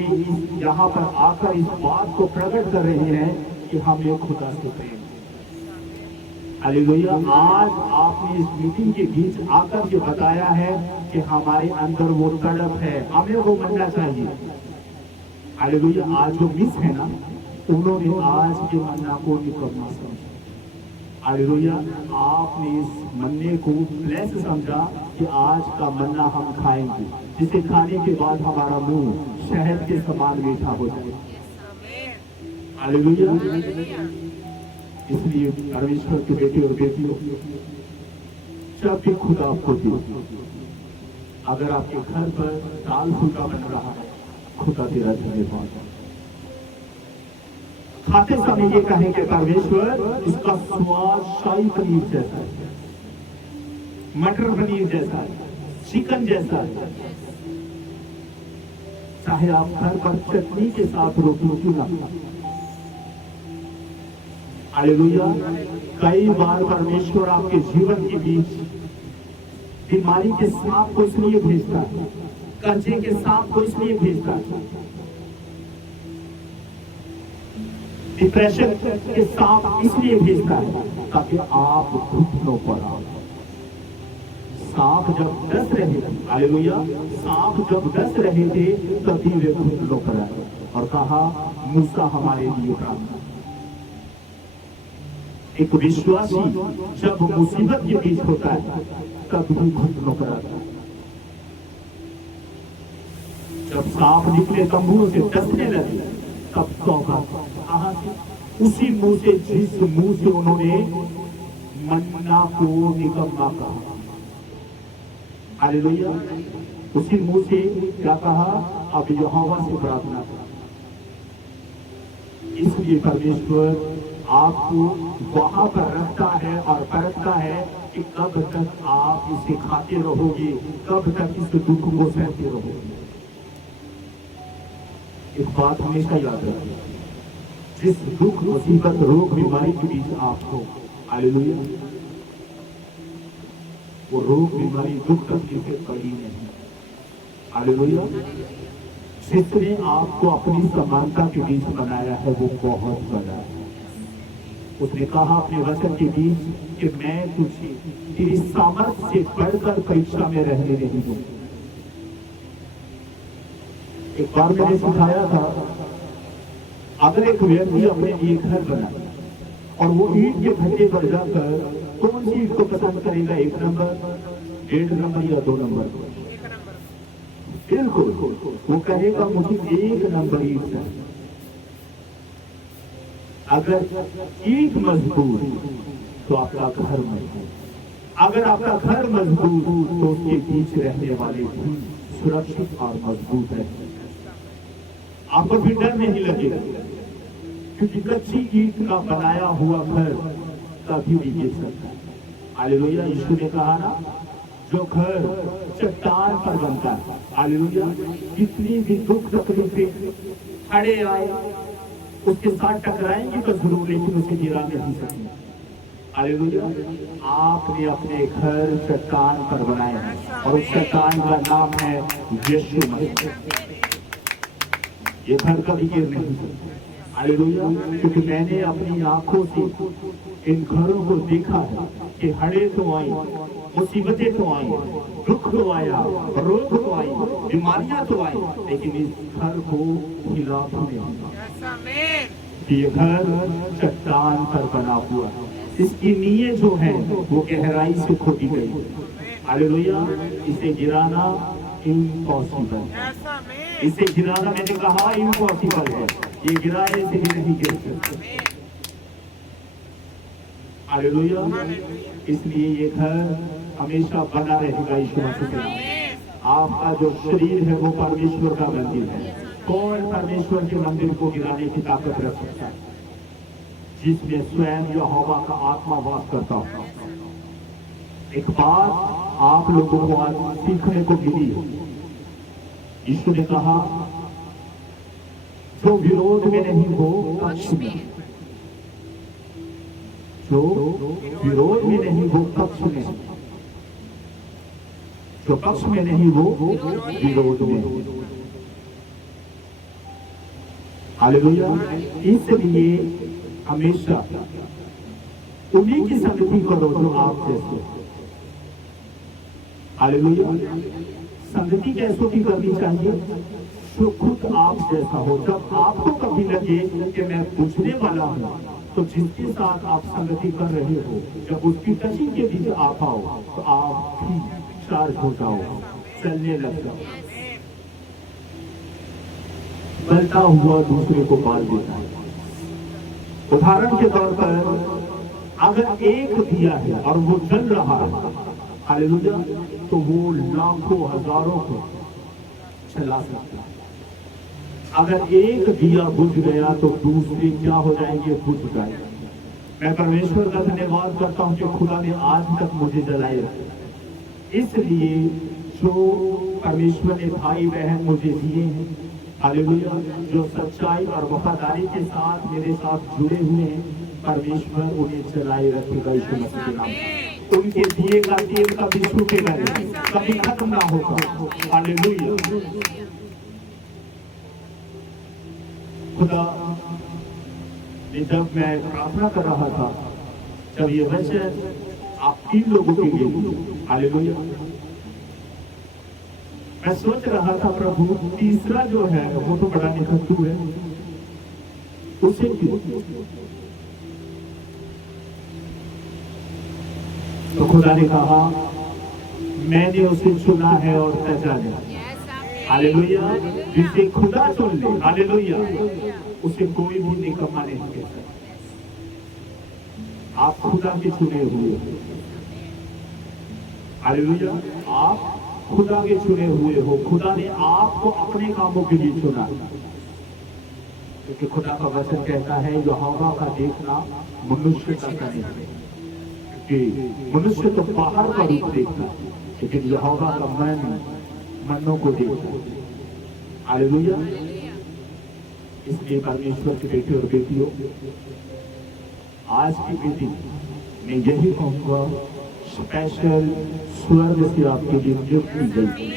यहाँ पर आकर इस बात को प्रकट कर रहे हैं कि हमें खुदा से प्रेम। हालेलुया। आज आपने इस मीटिंग के बीच आकर ये बताया है कि हमारे अंदर वो तड़प है, हमें वो बनना चाहिए। हालेलुया। आज जो मिस है ना, उन्होंने आज के मन्ना को निकलना समझा। हालेलुया। आपने इस मन्ने को ब्लेस समझा कि आज का मन्ना हम खाएंगे, जिसे खाने के बाद हमारा मुंह शहद के समान मीठा हो जाए। हालेलुया। इसलिए परमेश्वर के बेटे और बेटियों, जब भी खुदा आपको दे, अगर आपके घर पर दाल फुल्का बन रहा है, खुदा तेरा धन्यवाद। खाते समय ये कहें कि परमेश्वर इसका स्वाद शाही पनीर जैसा है, मटर पनीर जैसा है, चिकन जैसा है। चाहे आप घर पर चटनी के साथ रोटी क्यों ना खाएं। हालेलुया। कई बार परमेश्वर आपके जीवन के बीच बीमारी के सांप को इसलिए भेजता है, कर्जे के सांप को इसलिए भेजता है, डिप्रेशन के सांप इसलिए भेजता है ताकि आप घुटनों पर आओ। सांप जब डस रहे थे, हालेलुया, सांप जब डस रहे थे तभी वे घुटनों पर आए और कहा मूसा हमारे लिए प्रार्थना। एक विश्वासी जब मुसीबत के बीच होता है तब भी घुटनों पर आता है। जब सांप निकले तंबुओं से डसने लगे तब तौबा कहां से? उसी मुंह से जिस मुंह से उन्होंने मन्ना को निकम्मा कहा। हालेलुया। उसी मुंह से क्या कहा? अब यहोवा से प्रार्थना करो। इसलिए परमेश्वर आपको वहां पर रखता है और परखता है कि कब तक आप इसे खाते रहोगे, कब तक इस दुख को सहते रहोगे। एक बात हमेशा याद रखिए, जिस दुख मुसीबत रोग बीमारी के बीच आप हो, हालेलुया, वो रोग बीमारी दुख तकलीफ से कड़ी नहीं। हालेलुया। जिसने आपको अपनी समानता के बीच बनाया है वो बहुत बड़ा है। उसने कहा अपने वचन के बीच कि मैं तुझे तेरी सामर्थ्य से बढ़कर परीक्षा में रहने नहीं दूं। एक बार मैंने सिखाया था, अगर एक व्यक्ति अपने लिए घर बनाए और वो ईंट के भट्टे पर जाकर कौन सी ईंट को पसंद करेगा? 1 नंबर, 1.5 नंबर या 2 नंबर? बिल्कुल, वो कहेगा मुझे 1 नंबर ईंट चाहिए। अगर ईंट मजबूत तो आपका घर मजबूत, अगर आपका घर मजबूत तो उसके बीच रहने वाले भी सुरक्षित और मजबूत रहेंगे। आपको भी डर नहीं लगेगा, क्योंकि कच्ची ईंट का बनाया हुआ घर कभी भी गिर सकता है। हालेलुया। यीशु ने कहा ना, जो घर चट्टान पर बनता है, हालेलुया, कितनी भी दुख तकलीफें खड़े आए उसके साथ टकराएंगे तो जरूर, लेकिन उसे गिरा नहीं सकते। हालेलुया। आपने अपने घर चट्टान पर बनाए हैं और उस चट्टान का नाम है यीशु मसीह। ये घर कभी गिर नहीं सकता। हालेलुया। क्योंकि मैंने अपनी आंखों से इन घरों को देखा है कि हड़े तो आई, मुसीबतें तो आई, दुख तो आया, रोग तो आई, बीमारियां तो आई, लेकिन इस घर को हिला भी नहीं। ये घर चट्टान पर बना हुआ है, इसकी नींवें जो है वो गहराई से खोदी गई। हालेलुया। इसे गिराना इम्पॉसिबल, इसे गिराना मैंने कहा इम्पॉसिबल है। ये गिराने से भी नहीं गिर सकते। हालेलुया। इसलिए ये घर हमेशा बना रहेगा यीशु मसीह के नाम। आपका जो शरीर है वो परमेश्वर का मंदिर है। कौन परमेश्वर के मंदिर को गिराने की ताकत रख सकता है? जिसमें स्वयं यहोवा का आत्मा वास करता हो। एक बात आप लोगों को आज सीखने को मिली है। यीशु ने कहा जो विरोध में नहीं हो पक्ष में, जो विरोध में नहीं हो पक्ष में, जो पक्ष में नहीं हो विरोध में। हालेलुया। इसलिए हमेशा उन्हीं की संगति करो जो आप जैसे। हालेलुया। संगति कैसों की करनी चाहिए? जो खुद आप जैसा हो। जब आपको कभी लगे कि मैं पूछने वाला हूं, तो जिसके साथ आप संगति कर रहे हो, जब उसकी टचिंग के बीच आप आओ तो आप भी चार्ज हो जाओ, चलने लग जाओ। गलता हुआ दूसरे को बाल देता है। उदाहरण के तौर पर अगर एक दिया है और वो जल रहा है, हालेलुया, तो वो लाखों हजारों को चला सकता है। अगर एक दिया बुझ गया तो दूसरे क्या हो जाएंगे, बुझ जाए। मैं परमेश्वर का धन्यवाद करता हूँ कि खुदा ने आज तक मुझे जलाए रखा। इसलिए जो परमेश्वर ने भाई बहन मुझे दिए हैं, हालेलुया, जो सच्चाई और वफादारी के साथ मेरे साथ जुड़े हुए हैं, परमेश्वर उन्हें जलाए रखेगा यीशु मसीह के नाम। उनके दिए का तेल कभी सूखेगा नहीं, कभी खत्म ना होगा। हालेलुया। खुदा ने जब मैं प्रार्थना कर रहा था, जब ये वचन आप 3 लोगों के लिए, हालेलुया, मैं सोच रहा था प्रभु तीसरा जो है वो तो बड़ा निकटू है, उसे क्यों? तो खुदा ने कहा मैंने उसे चुना है और पहचाना। हालेलुया। जिसे खुदा चुन ले, हालेलुया, उसे कोई भी निकम्मा नहीं कह सकता। आप खुदा के चुने हुए हो। हालेलुया। आप खुदा के चुने हुए हो। खुदा ने आपको अपने कामों के लिए चुना, क्योंकि खुदा का वचन कहता है यहोवा का देखना मनुष्य का नहीं है, कि मनुष्य तो बाहर का रूप देखता है, लेकिन यहोवा का मनों को देखता है। हालेलुया। इसलिए परमेश्वर के बेटे और बेटियों, आज की मीटिंग मैं यही कहूंगा, स्पेशल स्वर्ग से आपके लिए नियुक्त की गई।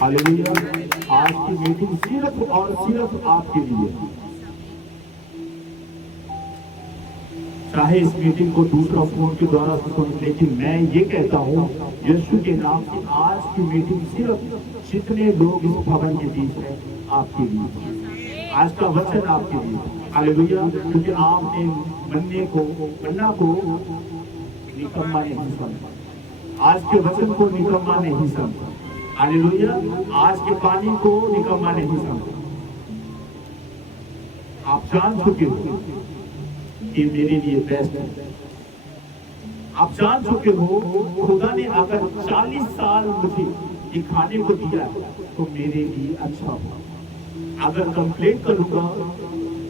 हालेलुया। आज की मीटिंग सिर्फ और सिर्फ आपके लिए। चाहे इस मीटिंग को दूसरा फोन के द्वारा सुन, लेकिन मैं ये कहता हूँ यीशु के नाम से आज की मीटिंग सिर्फ जितने लोग इस भवन के बीच हैं आपके लिए। आज का वचन आपके लिए। हालेलुया। क्योंकि आपने मन्ना को निकम्मा नहीं समझा, आज के वचन को निकम्मा नहीं समझा। हालेलुया। आज के पानी को निकम्मा नहीं समझा। आप जान चुके हो कि मेरे लिए बेस्ट है। आप जान चुके हो खुदा ने अगर 40 साल मुझे ये खाने को दिया तो मेरे लिए अच्छा होगा। अगर कंप्लेंट करूंगा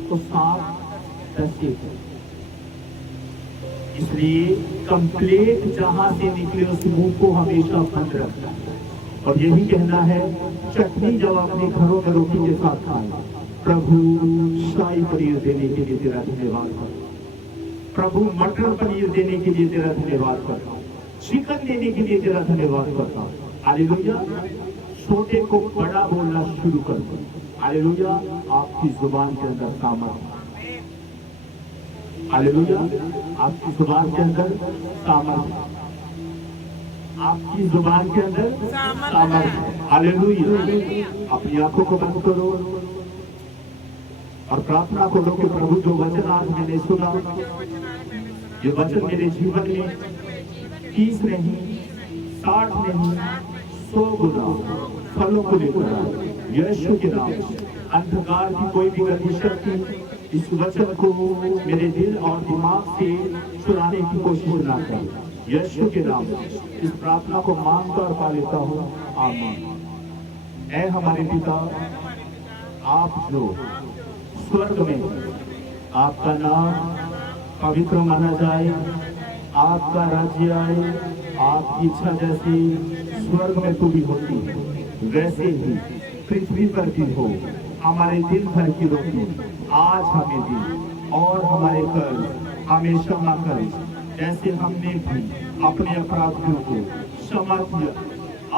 तो 7-10 है। इसलिए कंप्लेंट जहां से निकले उस मुंह को हमेशा बंद रखना है। और यही कहना है, चटनी जब अपने घरों में रोटी के साथ खाए, प्रभु शाही पनीर देने के लिए तेरा धन्यवाद करता, प्रभु मटर पनीर देने के लिए तेरा धन्यवाद करता हूँ, चिकन देने के लिए तेरा धन्यवाद करता हूँ। हालेलुया। छोटे को बड़ा बोलना शुरू कर दो। हालेलुया। आपकी जुबान के अंदर सामर्थ्य। हालेलुया। आपकी जुबान के अंदर सामर्थ्य। आपकी जुबान के अंदर सामर्थ्य। हालेलुया। अपनी आंखों को बंद करो और प्रार्थना करो कि प्रभु जो वचन आज मैंने सुना, ये वचन मेरे जीवन में 30 नहीं, 60 नहीं, 100 गुना फलों को लेकर आए। यीशु के नाम से अंधकार की कोई भी गंदी शक्ति इस वचन को मेरे दिल और दिमाग से चुराने की कोशिश ना करे। यीशु के नाम से इस प्रार्थना को मांगता और पा लेता हूँ। आमीन। ऐ हमारे पिता, आप जो स्वर्ग में, आपका नाम पवित्र माना जाए, आपका राज्य आए, आपकी इच्छा जैसी स्वर्ग में पूरी होती है, वैसे ही पृथ्वी पर भी हो। हमारे दिन भर की रोटी आज हमें दी, और हमारे कर्ज हमें क्षमा करें, जैसे हमने भी अपने अपराधियों को क्षमा किया।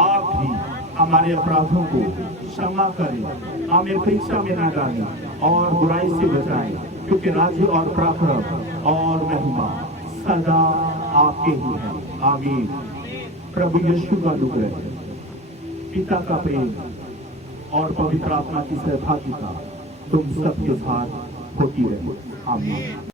आप भी हमारे अपराधों को क्षमा करें, हमें परीक्षा में न डालें और बुराई से बचाएं, क्योंकि राज्य और पराक्रम और महिमा सदा आपके ही है। आमीन। प्रभु यीशु का अनुग्रह, पिता का प्रेम और पवित्र आत्मा की सहभागिता तुम सबके साथ होती रहे। आमीन।